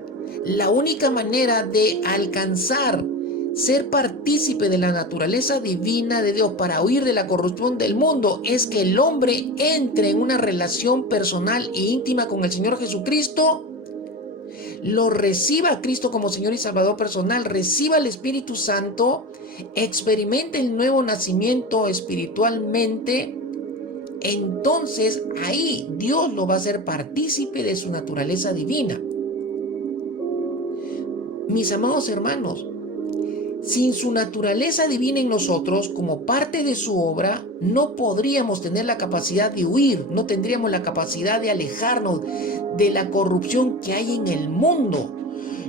La única manera de alcanzar ser partícipe de la naturaleza divina de Dios para huir de la corrupción del mundo es que el hombre entre en una relación personal e íntima con el Señor Jesucristo, lo reciba a Cristo como Señor y Salvador personal, reciba el Espíritu Santo, experimente el nuevo nacimiento espiritualmente. Entonces ahí Dios lo va a hacer partícipe de su naturaleza divina. Mis amados hermanos, sin su naturaleza divina en nosotros, como parte de su obra, no podríamos tener la capacidad de huir, no tendríamos la capacidad de alejarnos de la corrupción que hay en el mundo.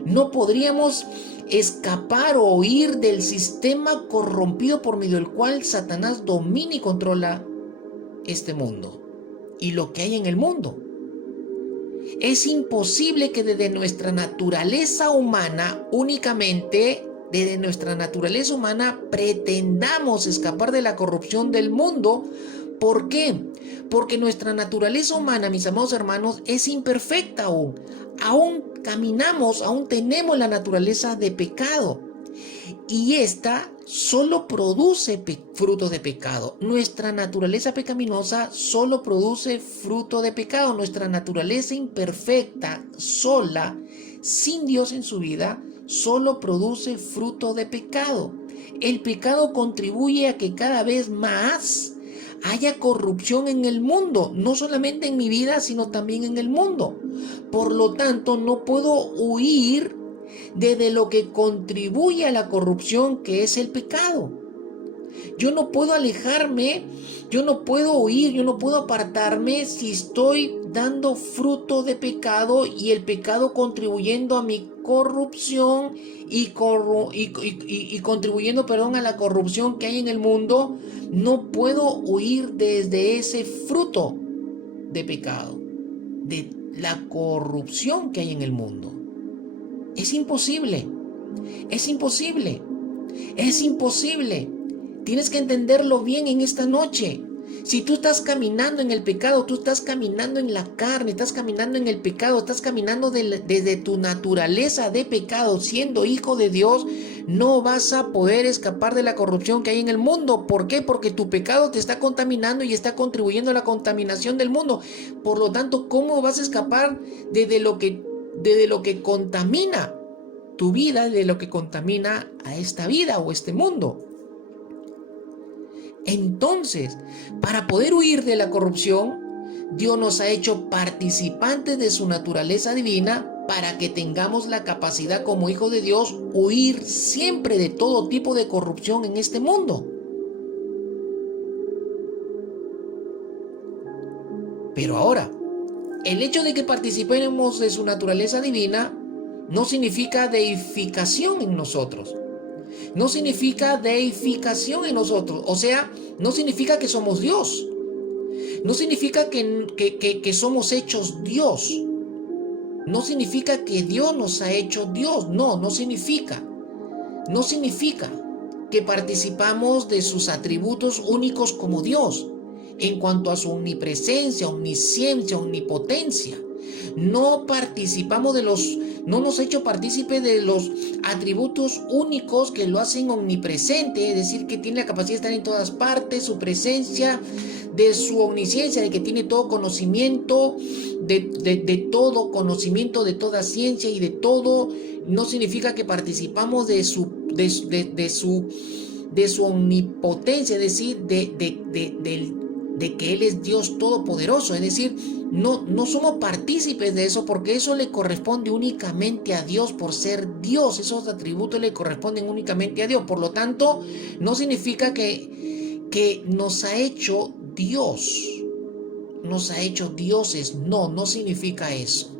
No podríamos escapar o huir del sistema corrompido por medio del cual Satanás domina y controla este mundo y lo que hay en el mundo. Es imposible que desde nuestra naturaleza humana, únicamente desde nuestra naturaleza humana, pretendamos escapar de la corrupción del mundo. ¿Por qué? Porque nuestra naturaleza humana, mis amados hermanos, es imperfecta aún. Aún caminamos, aún tenemos la naturaleza de pecado. Y esta solo produce frutos de pecado. Nuestra naturaleza pecaminosa solo produce fruto de pecado. Nuestra naturaleza imperfecta, sola, sin Dios en su vida, solo produce fruto de pecado. El pecado contribuye a que cada vez más haya corrupción en el mundo, no solamente en mi vida, sino también en el mundo. Por lo tanto, no puedo huir de lo que contribuye a la corrupción, que es el pecado. Yo no puedo alejarme, yo no puedo huir, yo no puedo apartarme si estoy dando fruto de pecado y el pecado contribuyendo a mi corrupción y contribuyendo, a la corrupción que hay en el mundo. No puedo huir desde ese fruto de pecado, de la corrupción que hay en el mundo. Es imposible, es imposible, es imposible. Tienes que entenderlo bien en esta noche. Si tú estás caminando en el pecado, tú estás caminando en la carne, estás caminando en el pecado, estás caminando desde tu naturaleza de pecado, siendo hijo de Dios, no vas a poder escapar de la corrupción que hay en el mundo. ¿Por qué? Porque tu pecado te está contaminando y está contribuyendo a la contaminación del mundo. Por lo tanto, ¿cómo vas a escapar desde lo que contamina tu vida, de lo que contamina a esta vida o este mundo? Entonces, para poder huir de la corrupción, Dios nos ha hecho participantes de su naturaleza divina para que tengamos la capacidad como hijos de Dios huir siempre de todo tipo de corrupción en este mundo. Pero ahora, el hecho de que participemos de su naturaleza divina no significa deificación en nosotros. No significa deificación en nosotros. O sea, no significa que somos Dios. No significa que somos hechos Dios. No significa que Dios nos ha hecho Dios. No significa. No significa que participamos de sus atributos únicos como Dios, en cuanto a su omnipresencia, omnisciencia, omnipotencia. No nos ha hecho partícipe de los atributos únicos que lo hacen omnipresente, es decir, que tiene la capacidad de estar en todas partes, su presencia, de su omnisciencia, de que tiene todo conocimiento, de todo conocimiento, de toda ciencia y de todo. No significa que participamos de su omnipotencia, es decir, de que Él es Dios todopoderoso. Es decir, no somos partícipes de eso, porque eso le corresponde únicamente a Dios por ser Dios. Esos atributos le corresponden únicamente a Dios. Por lo tanto, no significa que nos ha hecho Dios, nos ha hecho dioses. No significa eso.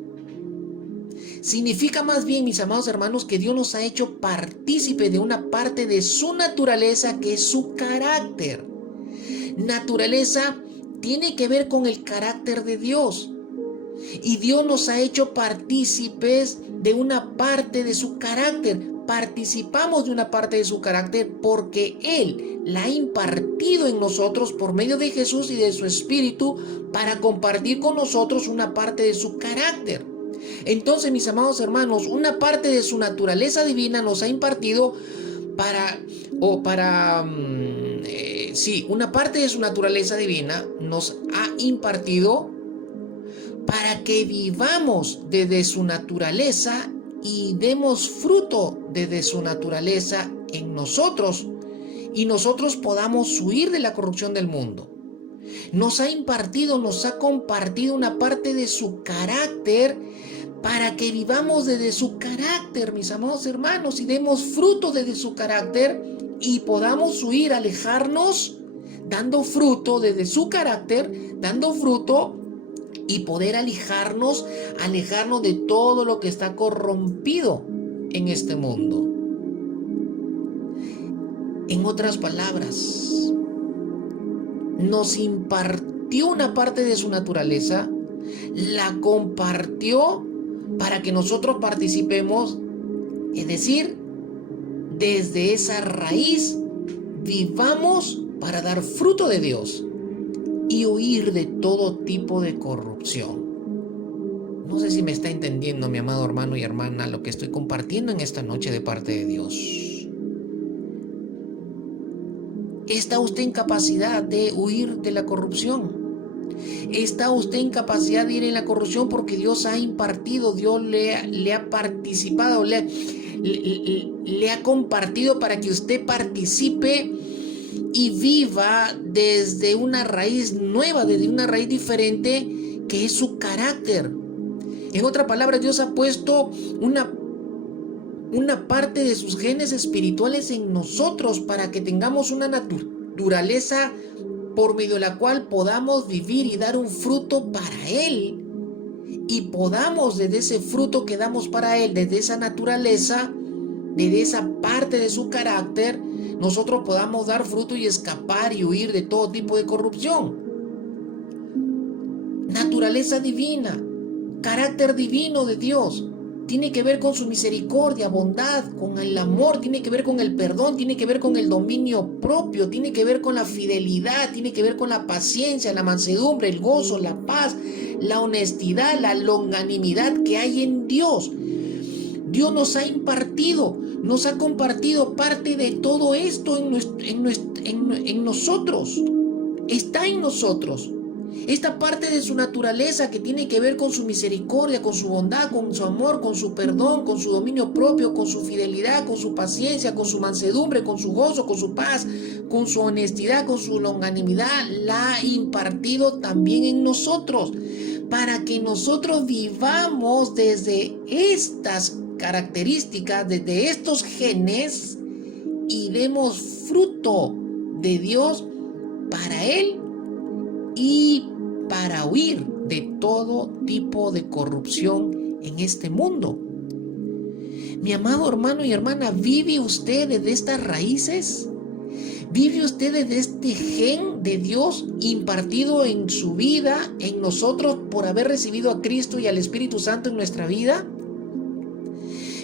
Significa más bien, mis amados hermanos, que Dios nos ha hecho partícipe de una parte de su naturaleza, que es su carácter. Naturaleza tiene que ver con el carácter de Dios. Y Dios nos ha hecho partícipes de una parte de su carácter. Participamos de una parte de su carácter porque Él la ha impartido en nosotros por medio de Jesús y de su Espíritu, para compartir con nosotros una parte de su carácter. Entonces, mis amados hermanos, una parte de su naturaleza divina nos ha impartido una parte de su naturaleza divina nos ha impartido para que vivamos desde su naturaleza y demos fruto desde su naturaleza en nosotros, y nosotros podamos huir de la corrupción del mundo. Nos ha compartido una parte de su carácter para que vivamos desde su carácter, mis amados hermanos, y demos fruto desde su carácter y podamos huir, alejarnos, dando fruto desde su carácter, dando fruto, y poder alejarnos de todo lo que está corrompido en este mundo. En otras palabras, nos impartió una parte de su naturaleza, la compartió para que nosotros participemos, es decir, desde esa raíz vivamos para dar fruto de Dios y huir de todo tipo de corrupción. No sé si me está entendiendo, mi amado hermano y hermana, lo que estoy compartiendo en esta noche de parte de Dios. ¿Está usted en capacidad de huir de la corrupción? ¿Está usted en capacidad de ir en la corrupción porque Dios ha impartido, Dios le ha participado, le ha compartido para que usted participe y viva desde una raíz nueva, desde una raíz diferente que es su carácter? En otras palabras, Dios ha puesto una parte de sus genes espirituales en nosotros para que tengamos una naturaleza por medio de la cual podamos vivir y dar un fruto para Él, y podamos desde ese fruto que damos para Él, desde esa naturaleza, desde esa parte de su carácter, nosotros podamos dar fruto y escapar y huir de todo tipo de corrupción. Naturaleza divina, carácter divino de Dios. Tiene que ver con su misericordia, bondad, con el amor, tiene que ver con el perdón, tiene que ver con el dominio propio, tiene que ver con la fidelidad, tiene que ver con la paciencia, la mansedumbre, el gozo, la paz, la honestidad, la longanimidad que hay en Dios. Dios nos ha impartido, nos ha compartido parte de todo esto en nosotros. Está en nosotros. Esta parte de su naturaleza que tiene que ver con su misericordia, con su bondad, con su amor, con su perdón, con su dominio propio, con su fidelidad, con su paciencia, con su mansedumbre, con su gozo, con su paz, con su honestidad, con su longanimidad, la ha impartido también en nosotros, para que nosotros vivamos desde estas características, desde estos genes, y demos fruto de Dios para Él y para huir de todo tipo de corrupción en este mundo. Mi amado hermano y hermana, ¿vive usted desde estas raíces? ¿Vive usted desde este gen de Dios impartido en su vida, en nosotros, por haber recibido a Cristo y al Espíritu Santo en nuestra vida?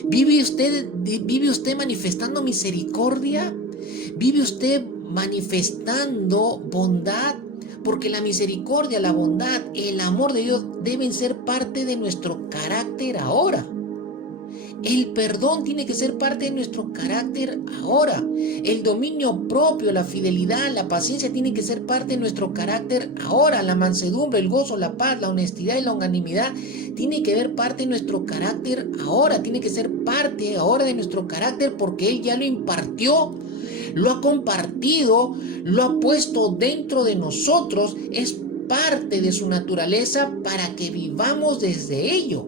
¿Vive usted manifestando misericordia? ¿Vive usted manifestando bondad? Porque la misericordia, la bondad, el amor de Dios deben ser parte de nuestro carácter ahora. El perdón tiene que ser parte de nuestro carácter ahora. El dominio propio, la fidelidad, la paciencia tiene que ser parte de nuestro carácter ahora. La mansedumbre, el gozo, la paz, la honestidad y la longanimidad tiene que ser parte de nuestro carácter ahora. Tiene que ser parte ahora de nuestro carácter porque Él ya lo impartió, lo ha compartido, lo ha puesto dentro de nosotros. Es parte de su naturaleza para que vivamos desde ello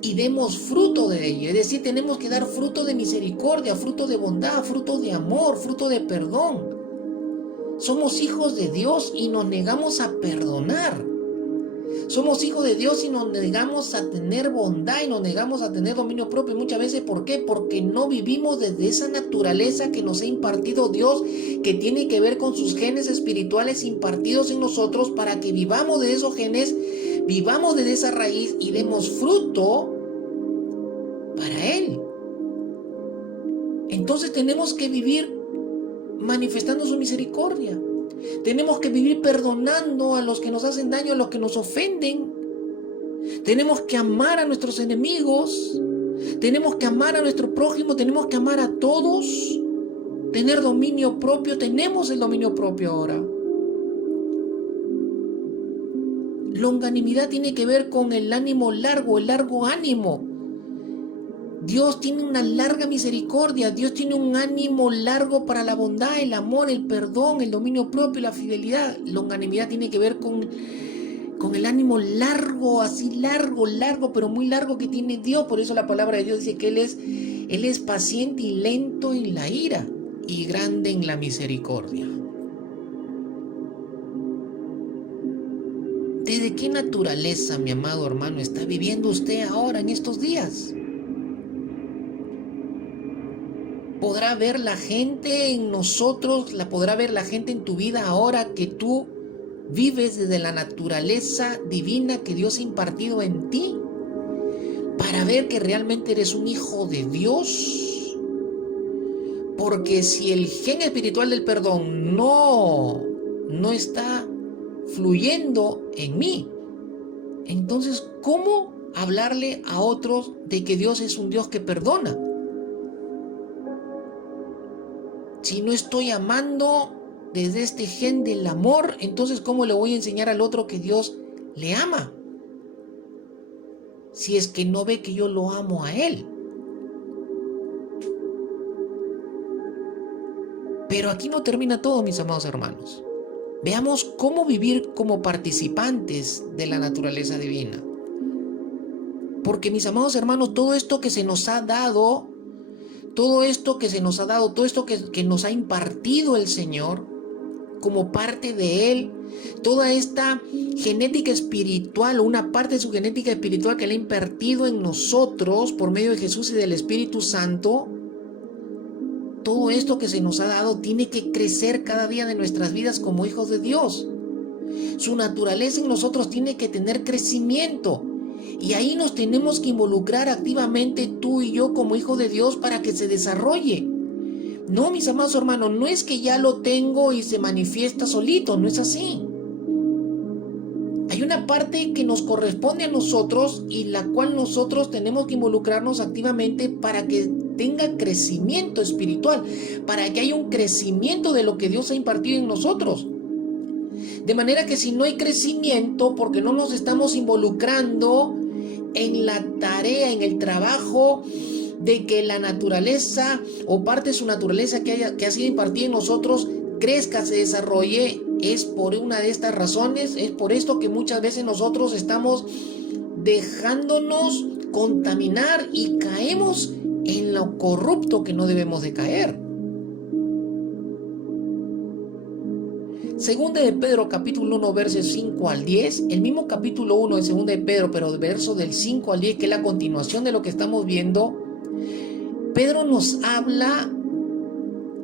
y demos fruto de ello. Es decir, tenemos que dar fruto de misericordia, fruto de bondad, fruto de amor, fruto de perdón. Somos hijos de Dios y nos negamos a perdonar. Somos hijos de Dios y nos negamos a tener bondad y nos negamos a tener dominio propio. Y muchas veces, ¿por qué? Porque no vivimos desde esa naturaleza que nos ha impartido Dios, que tiene que ver con sus genes espirituales impartidos en nosotros, para que vivamos de esos genes, vivamos de esa raíz y demos fruto para Él. Entonces tenemos que vivir manifestando su misericordia. Tenemos que vivir perdonando a los que nos hacen daño, a los que nos ofenden. Tenemos que amar a nuestros enemigos. Tenemos que amar a nuestro prójimo. Tenemos que amar a todos. Tener dominio propio. Tenemos el dominio propio ahora. Longanimidad tiene que ver con el ánimo largo, el largo ánimo. Dios tiene una larga misericordia, Dios tiene un ánimo largo para la bondad, el amor, el perdón, el dominio propio y la fidelidad. Longanimidad tiene que ver con el ánimo largo, así largo, pero muy largo que tiene Dios. Por eso la palabra de Dios dice que Él es paciente y lento en la ira y grande en la misericordia. ¿Desde qué naturaleza, mi amado hermano, está viviendo usted ahora en estos días? podrá ver la gente en nosotros, la podrá ver la gente en tu vida ahora que tú vives desde la naturaleza divina que Dios ha impartido en ti, para ver que realmente eres un hijo de Dios. Porque si el gen espiritual del perdón no está fluyendo en mí, entonces, ¿cómo hablarle a otros de que Dios es un Dios que perdona? Si no estoy amando desde este gen del amor, entonces ¿cómo le voy a enseñar al otro que Dios le ama? Si es que no ve que yo lo amo a Él. Pero aquí no termina todo, mis amados hermanos. Veamos cómo vivir como participantes de la naturaleza divina. Porque, mis amados hermanos, todo esto que se nos ha dado, todo esto que nos ha impartido el Señor, como parte de Él, toda esta genética espiritual, o una parte de su genética espiritual que Él ha impartido en nosotros por medio de Jesús y del Espíritu Santo, todo esto que se nos ha dado tiene que crecer cada día de nuestras vidas como hijos de Dios. Su naturaleza en nosotros tiene que tener crecimiento. Y ahí nos tenemos que involucrar activamente tú y yo como hijos de Dios para que se desarrolle. No, mis amados hermanos, no es que ya lo tengo y se manifiesta solito, no es así. Hay una parte que nos corresponde a nosotros y la cual nosotros tenemos que involucrarnos activamente para que tenga crecimiento espiritual, para que haya un crecimiento de lo que Dios ha impartido en nosotros. De manera que si no hay crecimiento, porque no nos estamos involucrando en la tarea, en el trabajo de que la naturaleza o parte de su naturaleza que ha sido impartida en nosotros crezca, se desarrolle, es por una de estas razones, es por esto que muchas veces nosotros estamos dejándonos contaminar y caemos en lo corrupto que no debemos de caer. Segunda de Pedro capítulo 1 versos 5 al 10, el mismo capítulo 1 de Segunda de Pedro, pero de verso del 5 al 10, que es la continuación de lo que estamos viendo, Pedro nos habla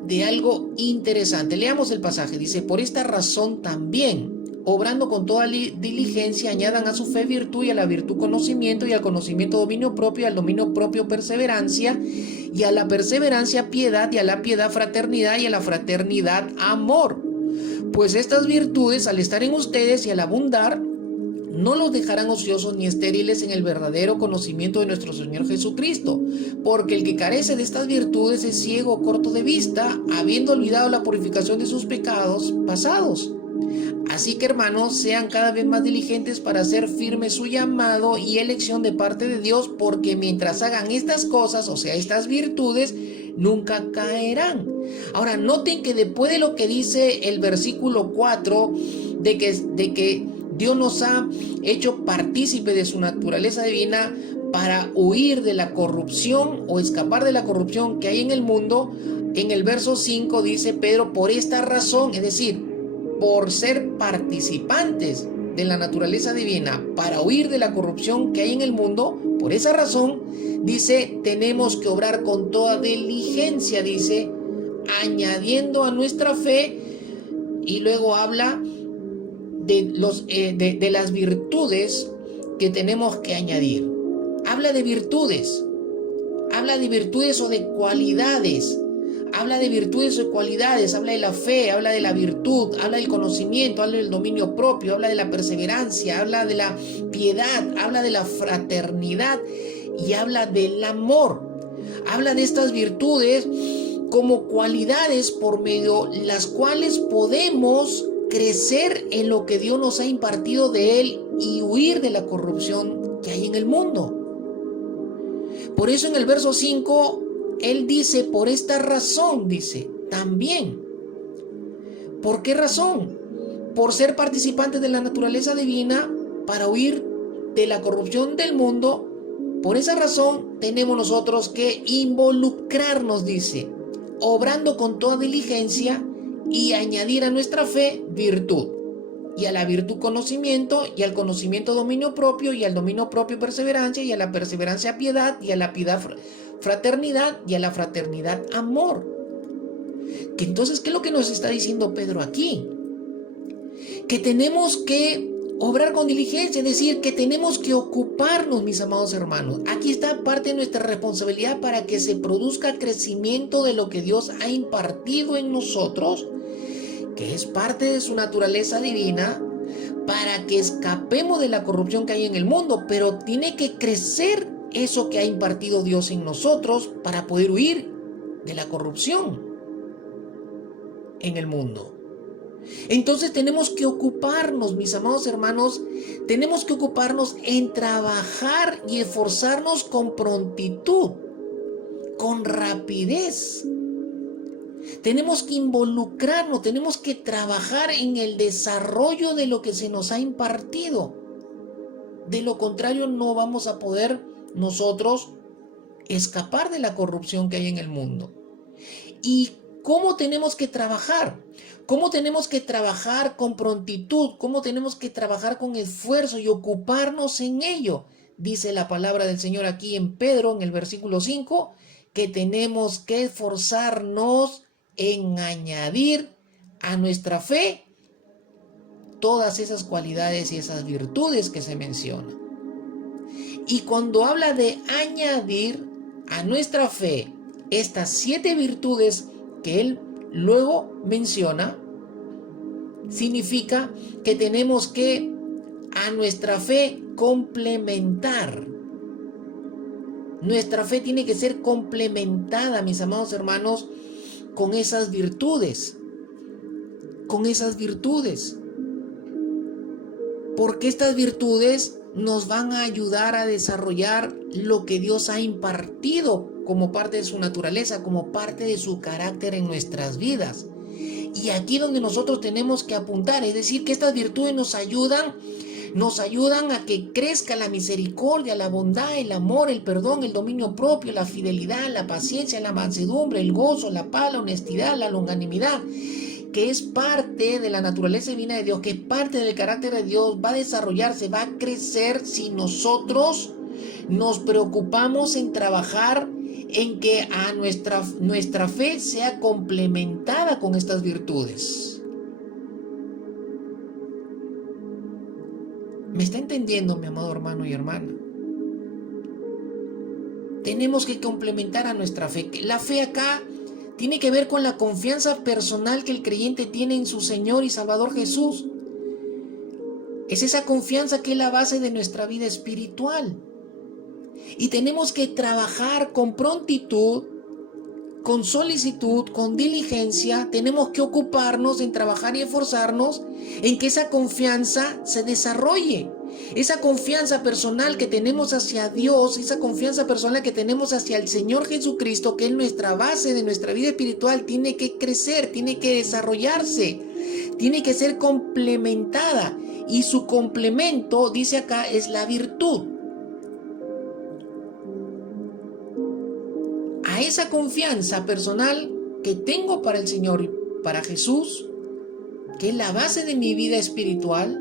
de algo interesante. Leamos el pasaje, dice: por esta razón también, obrando con toda diligencia, añadan a su fe virtud, y a la virtud conocimiento, y al conocimiento dominio propio, y al dominio propio perseverancia, y a la perseverancia piedad, y a la piedad fraternidad, y a la fraternidad amor. Pues estas virtudes, al estar en ustedes y al abundar, no los dejarán ociosos ni estériles en el verdadero conocimiento de nuestro Señor Jesucristo, porque el que carece de estas virtudes es ciego o corto de vista, habiendo olvidado la purificación de sus pecados pasados. Así que, hermanos, sean cada vez más diligentes para hacer firme su llamado y elección de parte de Dios, porque mientras hagan estas cosas, o sea, estas virtudes, nunca caerán. Ahora, noten que después de lo que dice el versículo 4, de que Dios nos ha hecho partícipe de su naturaleza divina para huir de la corrupción o escapar de la corrupción que hay en el mundo, en el verso 5 dice Pedro: por esta razón, es decir, por ser participantes de la naturaleza divina, para huir de la corrupción que hay en el mundo, por esa razón, dice, tenemos que obrar con toda diligencia, dice, añadiendo a nuestra fe, y luego habla de las virtudes que tenemos que añadir. Habla de virtudes o de cualidades. Habla de virtudes o cualidades, habla de la fe, habla de la virtud, habla del conocimiento, habla del dominio propio, habla de la perseverancia, habla de la piedad, habla de la fraternidad y habla del amor. Habla de estas virtudes como cualidades por medio de las cuales podemos crecer en lo que Dios nos ha impartido de Él y huir de la corrupción que hay en el mundo. Por eso en el verso 5 Él dice: por esta razón, dice, también. ¿Por qué razón? Por ser participantes de la naturaleza divina, para huir de la corrupción del mundo. Por esa razón tenemos nosotros que involucrarnos, dice, obrando con toda diligencia, y añadir a nuestra fe virtud, y a la virtud conocimiento, y al conocimiento dominio propio, y al dominio propio perseverancia, y a la perseverancia piedad, y a la piedad fraternidad y a la fraternidad amor. Que entonces, ¿qué es lo que nos está diciendo Pedro aquí? Que tenemos que obrar con diligencia, es decir, que tenemos que ocuparnos, mis amados hermanos. Aquí está parte de nuestra responsabilidad para que se produzca crecimiento de lo que Dios ha impartido en nosotros, que es parte de su naturaleza divina, para que escapemos de la corrupción que hay en el mundo, pero tiene que crecer eso que ha impartido Dios en nosotros para poder huir de la corrupción en el mundo. Entonces tenemos que ocuparnos, mis amados hermanos, tenemos que ocuparnos en trabajar y esforzarnos con prontitud, con rapidez. Tenemos que involucrarnos, tenemos que trabajar en el desarrollo de lo que se nos ha impartido. De lo contrario, no vamos a poder nosotros escapar de la corrupción que hay en el mundo. ¿Y cómo tenemos que trabajar? ¿Cómo tenemos que trabajar con prontitud? ¿Cómo tenemos que trabajar con esfuerzo y ocuparnos en ello? Dice la palabra del Señor aquí en Pedro, en el versículo 5, que tenemos que esforzarnos en añadir a nuestra fe todas esas cualidades y esas virtudes que se mencionan. Y cuando habla de añadir a nuestra fe estas 7 virtudes que él luego menciona, significa que tenemos que a nuestra fe complementar. Nuestra fe tiene que ser complementada, mis amados hermanos, con esas virtudes. Con esas virtudes. Porque estas virtudes nos van a ayudar a desarrollar lo que Dios ha impartido como parte de su naturaleza, como parte de su carácter en nuestras vidas. Y aquí donde nosotros tenemos que apuntar, es decir, que estas virtudes nos ayudan a que crezca la misericordia, la bondad, el amor, el perdón, el dominio propio, la fidelidad, la paciencia, la mansedumbre, el gozo, la paz, la honestidad, la longanimidad, que es parte de la naturaleza divina de Dios, que es parte del carácter de Dios, va a desarrollarse, va a crecer si nosotros nos preocupamos en trabajar en que a nuestra fe sea complementada con estas virtudes. ¿Me está entendiendo, mi amado hermano y hermana? Tenemos que complementar a nuestra fe. La fe acá tiene que ver con la confianza personal que el creyente tiene en su Señor y Salvador Jesús. Es esa confianza que es la base de nuestra vida espiritual. Y tenemos que trabajar con prontitud, con solicitud, con diligencia. Tenemos que ocuparnos en trabajar y esforzarnos en que esa confianza se desarrolle. Esa confianza personal que tenemos hacia Dios, esa confianza personal que tenemos hacia el Señor Jesucristo, que es nuestra base de nuestra vida espiritual, tiene que crecer, tiene que desarrollarse, tiene que ser complementada. Y su complemento, dice acá, es la virtud. A esa confianza personal que tengo para el Señor y para Jesús, que es la base de mi vida espiritual,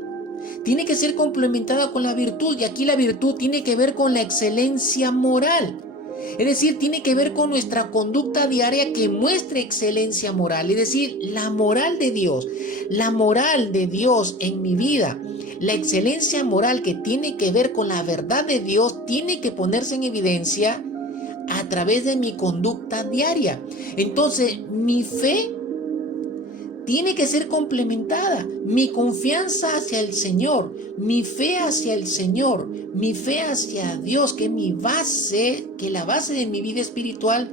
tiene que ser complementada con la virtud. Y aquí la virtud tiene que ver con la excelencia moral. Es decir, tiene que ver con nuestra conducta diaria que muestre excelencia moral. Es decir, la moral de Dios. La moral de Dios en mi vida. La excelencia moral que tiene que ver con la verdad de Dios tiene que ponerse en evidencia a través de mi conducta diaria. Entonces, mi fe tiene que ser complementada. Mi confianza hacia el Señor, mi fe hacia el Señor, mi fe hacia Dios, que es mi base, que la base de mi vida espiritual,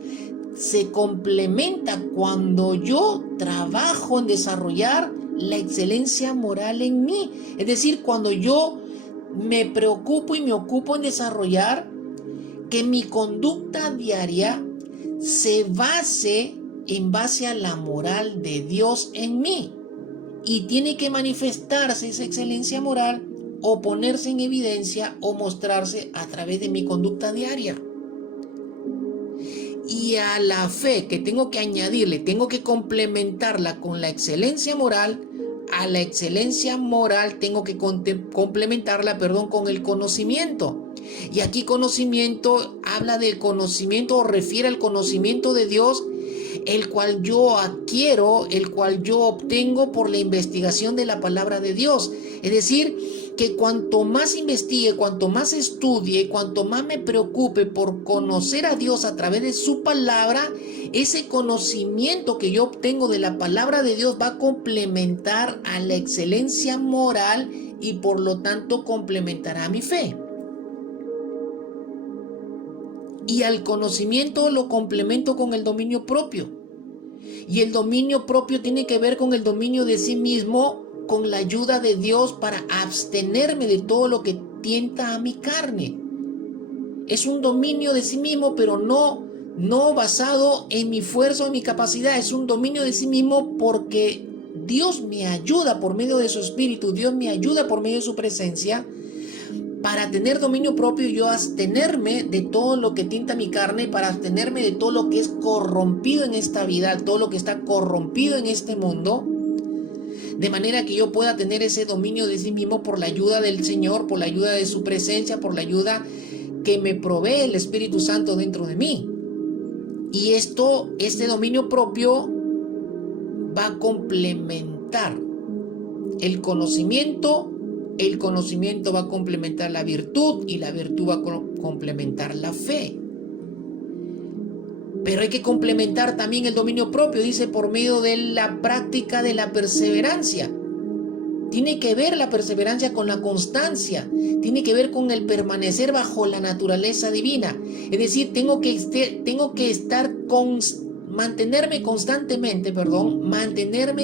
se complementa cuando yo trabajo en desarrollar la excelencia moral en mí. Es decir, cuando yo me preocupo y me ocupo en desarrollar que mi conducta diaria se base en base a la moral de Dios en mí. Y tiene que manifestarse esa excelencia moral o ponerse en evidencia o mostrarse a través de mi conducta diaria. Y a la fe que tengo que añadirle, tengo que complementarla con la excelencia moral. a la excelencia moral tengo que complementarla, con el conocimiento. Y aquí conocimiento habla del conocimiento o refiere al conocimiento de Dios, el cual yo adquiero, el cual yo obtengo por la investigación de la palabra de Dios. Es decir, que cuanto más investigue, cuanto más estudie, cuanto más me preocupe por conocer a Dios a través de su palabra, ese conocimiento que yo obtengo de la palabra de Dios va a complementar a la excelencia moral y por lo tanto complementará mi fe. Y al conocimiento lo complemento con el dominio propio. Y el dominio propio tiene que ver con el dominio de sí mismo, con la ayuda de Dios para abstenerme de todo lo que tienta a mi carne. Es un dominio de sí mismo, pero no basado en mi fuerza o en mi capacidad. Es un dominio de sí mismo porque Dios me ayuda por medio de su Espíritu, Dios me ayuda por medio de su presencia para tener dominio propio y yo abstenerme de todo lo que tienta mi carne, para abstenerme de todo lo que es corrompido en esta vida, todo lo que está corrompido en este mundo, de manera que yo pueda tener ese dominio de sí mismo por la ayuda del Señor, por la ayuda de su presencia, por la ayuda que me provee el Espíritu Santo dentro de mí. Y este dominio propio va a complementar el conocimiento va a complementar la virtud y la virtud va a complementar la fe. Pero hay que complementar también el dominio propio, dice, por medio de la práctica de la perseverancia. Tiene que ver la perseverancia con la constancia, tiene que ver con el permanecer bajo la naturaleza divina. Es decir, mantenerme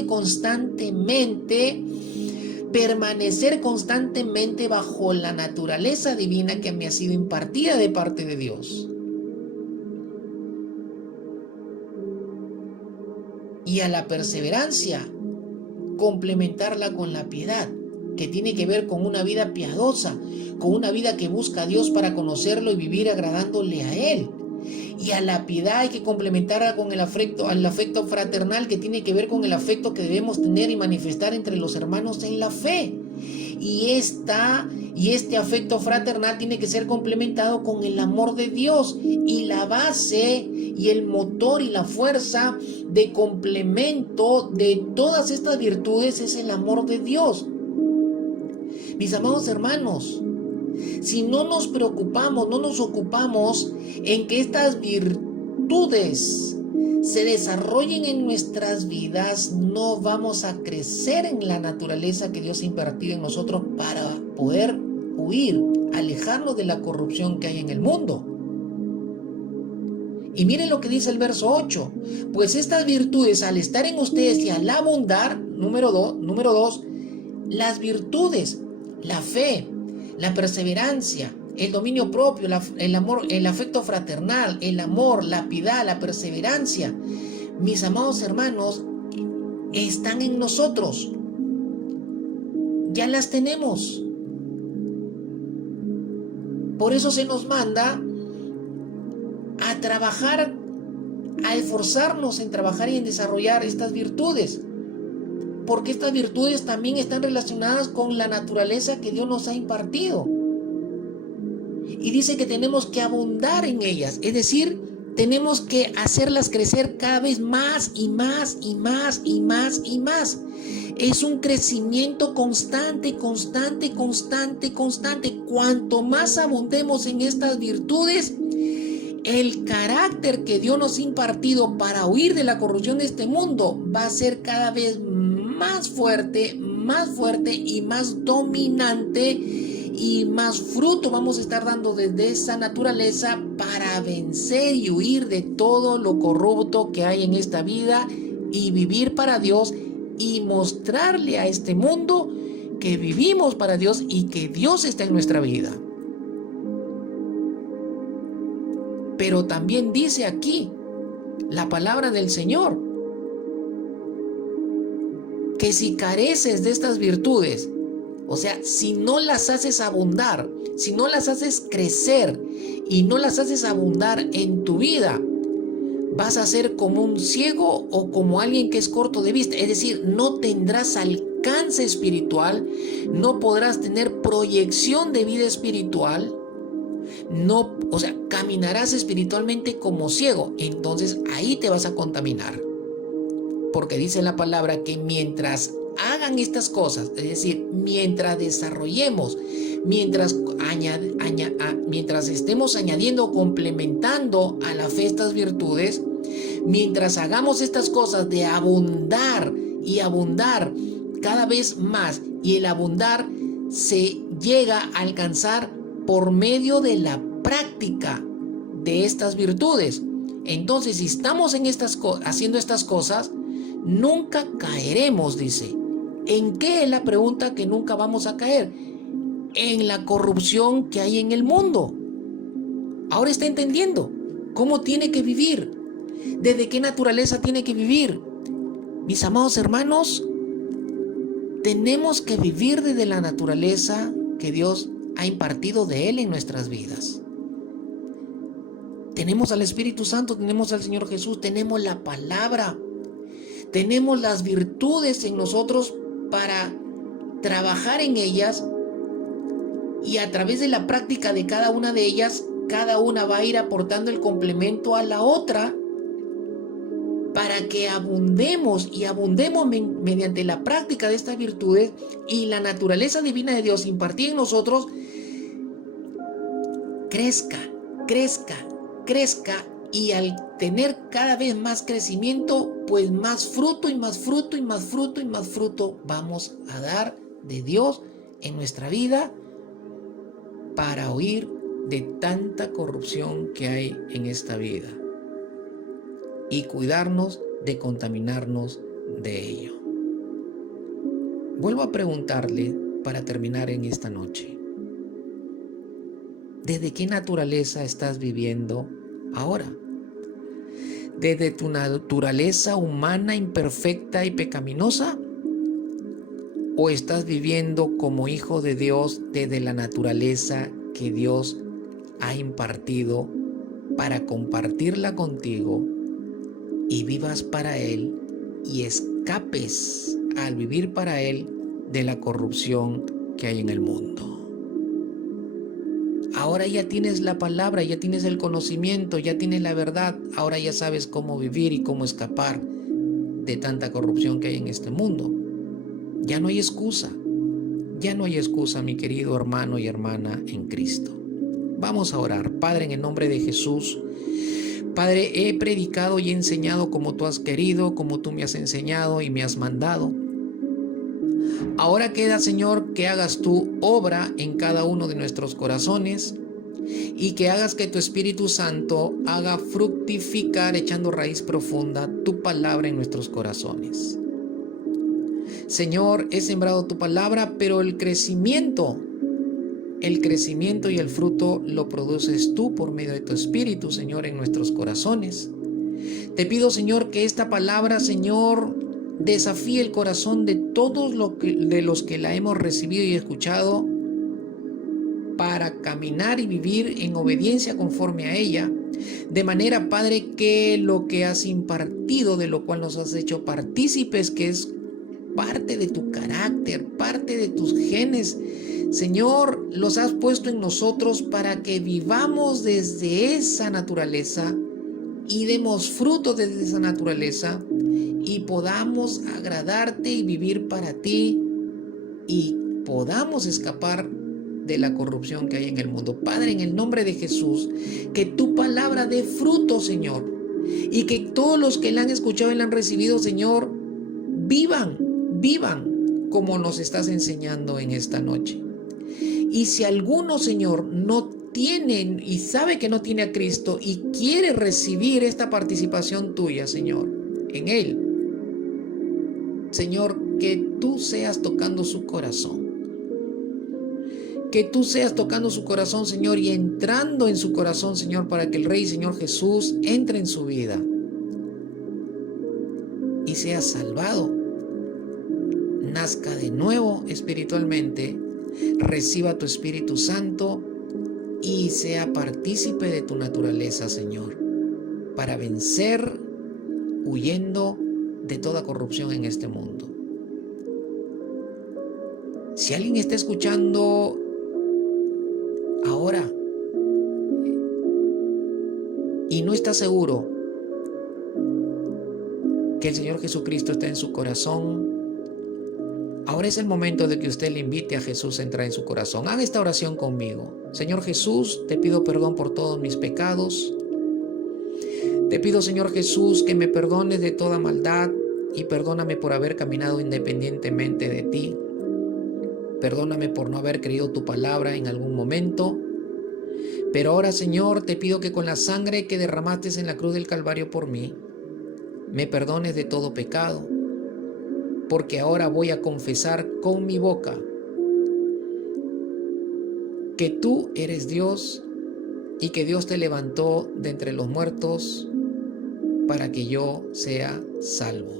constantemente, permanecer constantemente bajo la naturaleza divina que me ha sido impartida de parte de Dios. Y a la perseverancia, complementarla con la piedad, que tiene que ver con una vida piadosa, con una vida que busca a Dios para conocerlo y vivir agradándole a Él. Y a la piedad hay que complementarla con el afecto fraternal, que tiene que ver con el afecto que debemos tener y manifestar entre los hermanos en la fe. Y este afecto fraternal tiene que ser complementado con el amor de Dios. Y la base y el motor y la fuerza de complemento de todas estas virtudes es el amor de Dios. Mis amados hermanos, si no nos preocupamos, no nos ocupamos en que estas virtudes se desarrollen en nuestras vidas, no vamos a crecer en la naturaleza que Dios ha impartido en nosotros para poder huir, alejarnos de la corrupción que hay en el mundo. Y miren lo que dice el verso 8. Pues estas virtudes, al estar en ustedes y al abundar, número 2, las virtudes, la fe, la perseverancia, el dominio propio, el amor, el afecto fraternal, el amor, la piedad, la perseverancia, mis amados hermanos, están en nosotros. Ya las tenemos. Por eso se nos manda a trabajar, a esforzarnos en trabajar y en desarrollar estas virtudes. Porque estas virtudes también están relacionadas con la naturaleza que Dios nos ha impartido. Y dice que tenemos que abundar en ellas, es decir, tenemos que hacerlas crecer cada vez más y más y más y más y más. Es un crecimiento constante. Cuanto más abundemos en estas virtudes, el carácter que Dios nos ha impartido para huir de la corrupción de este mundo va a ser cada vez más fuerte y más dominante, y más fruto vamos a estar dando desde esa naturaleza para vencer y huir de todo lo corrupto que hay en esta vida y vivir para Dios y mostrarle a este mundo que vivimos para Dios y que Dios está en nuestra vida. Pero también dice aquí la palabra del Señor que si careces de estas virtudes, o sea, si no las haces abundar, si no las haces crecer y no las haces abundar en tu vida, vas a ser como un ciego o como alguien que es corto de vista. Es decir, no tendrás alcance alcance espiritual, no podrás tener proyección de vida espiritual, no, o sea, caminarás espiritualmente como ciego. Entonces ahí te vas a contaminar, porque dice la palabra que mientras hagan estas cosas, es decir, mientras desarrollemos, mientras estemos añadiendo o complementando a la fe estas virtudes, mientras hagamos estas cosas de abundar y abundar cada vez más, y el abundar se llega a alcanzar por medio de la práctica de estas virtudes. Entonces, si estamos en haciendo estas cosas, nunca caeremos, dice. ¿En qué es la pregunta que nunca vamos a caer? En la corrupción que hay en el mundo. Ahora está entendiendo cómo tiene que vivir, desde qué naturaleza tiene que vivir. Mis amados hermanos, tenemos que vivir desde la naturaleza que Dios ha impartido de Él en nuestras vidas. Tenemos al Espíritu Santo, tenemos al Señor Jesús, tenemos la palabra, tenemos las virtudes en nosotros para trabajar en ellas, y a través de la práctica de cada una de ellas, cada una va a ir aportando el complemento a la otra para que abundemos y abundemos mediante la práctica de estas virtudes, y la naturaleza divina de Dios impartida en nosotros crezca, y al tener cada vez más crecimiento, pues más fruto y más fruto y más fruto y más fruto vamos a dar de Dios en nuestra vida, para huir de tanta corrupción que hay en esta vida y cuidarnos de contaminarnos de ello. Vuelvo a preguntarle para terminar en esta noche: ¿desde qué naturaleza estás viviendo ahora? ¿Desde tu naturaleza humana, imperfecta y pecaminosa? ¿O estás viviendo como hijo de Dios desde la naturaleza que Dios ha impartido para compartirla contigo y vivas para Él y escapes al vivir para Él de la corrupción que hay en el mundo? Ahora ya tienes la palabra, ya tienes el conocimiento, ya tienes la verdad. Ahora ya sabes cómo vivir y cómo escapar de tanta corrupción que hay en este mundo. Ya no hay excusa. Ya no hay excusa, mi querido hermano y hermana en Cristo. Vamos a orar. Padre, en el nombre de Jesús, Padre, he predicado y he enseñado como tú has querido, como tú me has enseñado y me has mandado. Ahora queda, Señor, que hagas tu obra en cada uno de nuestros corazones, y que hagas que tu Espíritu Santo haga fructificar, echando raíz profunda, tu palabra en nuestros corazones. Señor, he sembrado tu palabra, pero el crecimiento y el fruto lo produces tú por medio de tu Espíritu, Señor, en nuestros corazones. Te pido, Señor, que esta palabra, Señor, desafíe el corazón de todos los que la hemos recibido y escuchado, para caminar y vivir en obediencia conforme a ella, de manera, Padre, que lo que has impartido, de lo cual nos has hecho partícipes, que es parte de tu carácter, parte de tus genes, Señor, los has puesto en nosotros para que vivamos desde esa naturaleza y demos fruto desde esa naturaleza, y podamos agradarte y vivir para ti, y podamos escapar de la corrupción que hay en el mundo. Padre, en el nombre de Jesús, que tu palabra dé fruto, Señor, y que todos los que la han escuchado y la han recibido, Señor, vivan como nos estás enseñando en esta noche. Y si alguno, Señor, no tiene y sabe que no tiene a Cristo y quiere recibir esta participación tuya, Señor, en Él, Señor, que tú seas tocando su corazón. Que tú seas tocando su corazón, Señor, y entrando en su corazón, Señor, para que el Rey, Señor Jesús, entre en su vida y sea salvado, nazca de nuevo espiritualmente, reciba tu Espíritu Santo y sea partícipe de tu naturaleza, Señor, para vencer huyendo de toda corrupción en este mundo. Si alguien está escuchando ahora y no está seguro que el Señor Jesucristo está en su corazón, ahora es el momento de que usted le invite a Jesús a entrar en su corazón. Haga esta oración conmigo. Señor Jesús, te pido perdón por todos mis pecados. Te pido, Señor Jesús, que me perdones de toda maldad y perdóname por haber caminado independientemente de ti. Perdóname por no haber creído tu palabra en algún momento. Pero ahora, Señor, te pido que con la sangre que derramaste en la cruz del Calvario por mí, me perdones de todo pecado. Porque ahora voy a confesar con mi boca que tú eres Dios y que Dios te levantó de entre los muertos para que yo sea salvo.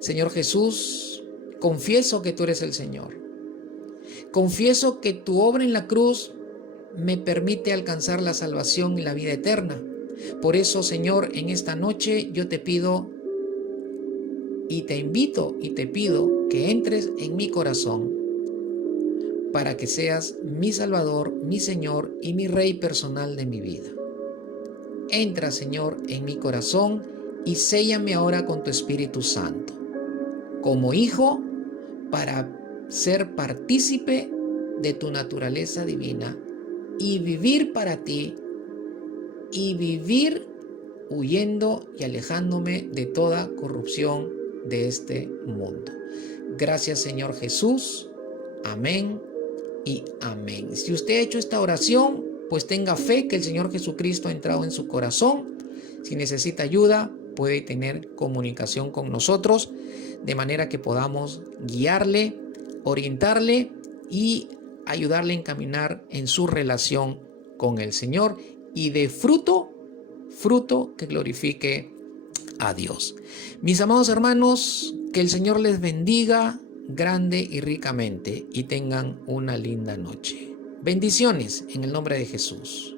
Señor Jesús, confieso que tú eres el Señor. Confieso que tu obra en la cruz me permite alcanzar la salvación y la vida eterna. Por eso, Señor, en esta noche yo te pido y te invito y te pido que entres en mi corazón para que seas mi Salvador, mi Señor y mi Rey personal de mi vida. Entra, Señor, en mi corazón y séllame ahora con tu Espíritu Santo, como hijo, para ser partícipe de tu naturaleza divina y vivir para ti y vivir huyendo y alejándome de toda corrupción de este mundo. Gracias, Señor Jesús. Amén y amén. Si usted ha hecho esta oración, pues tenga fe que el Señor Jesucristo ha entrado en su corazón. Si necesita ayuda, puede tener comunicación con nosotros, de manera que podamos guiarle, orientarle y ayudarle a encaminar en su relación con el Señor y de fruto que glorifique a Dios. Mis amados hermanos, que el Señor les bendiga grande y ricamente y tengan una linda noche. Bendiciones en el nombre de Jesús.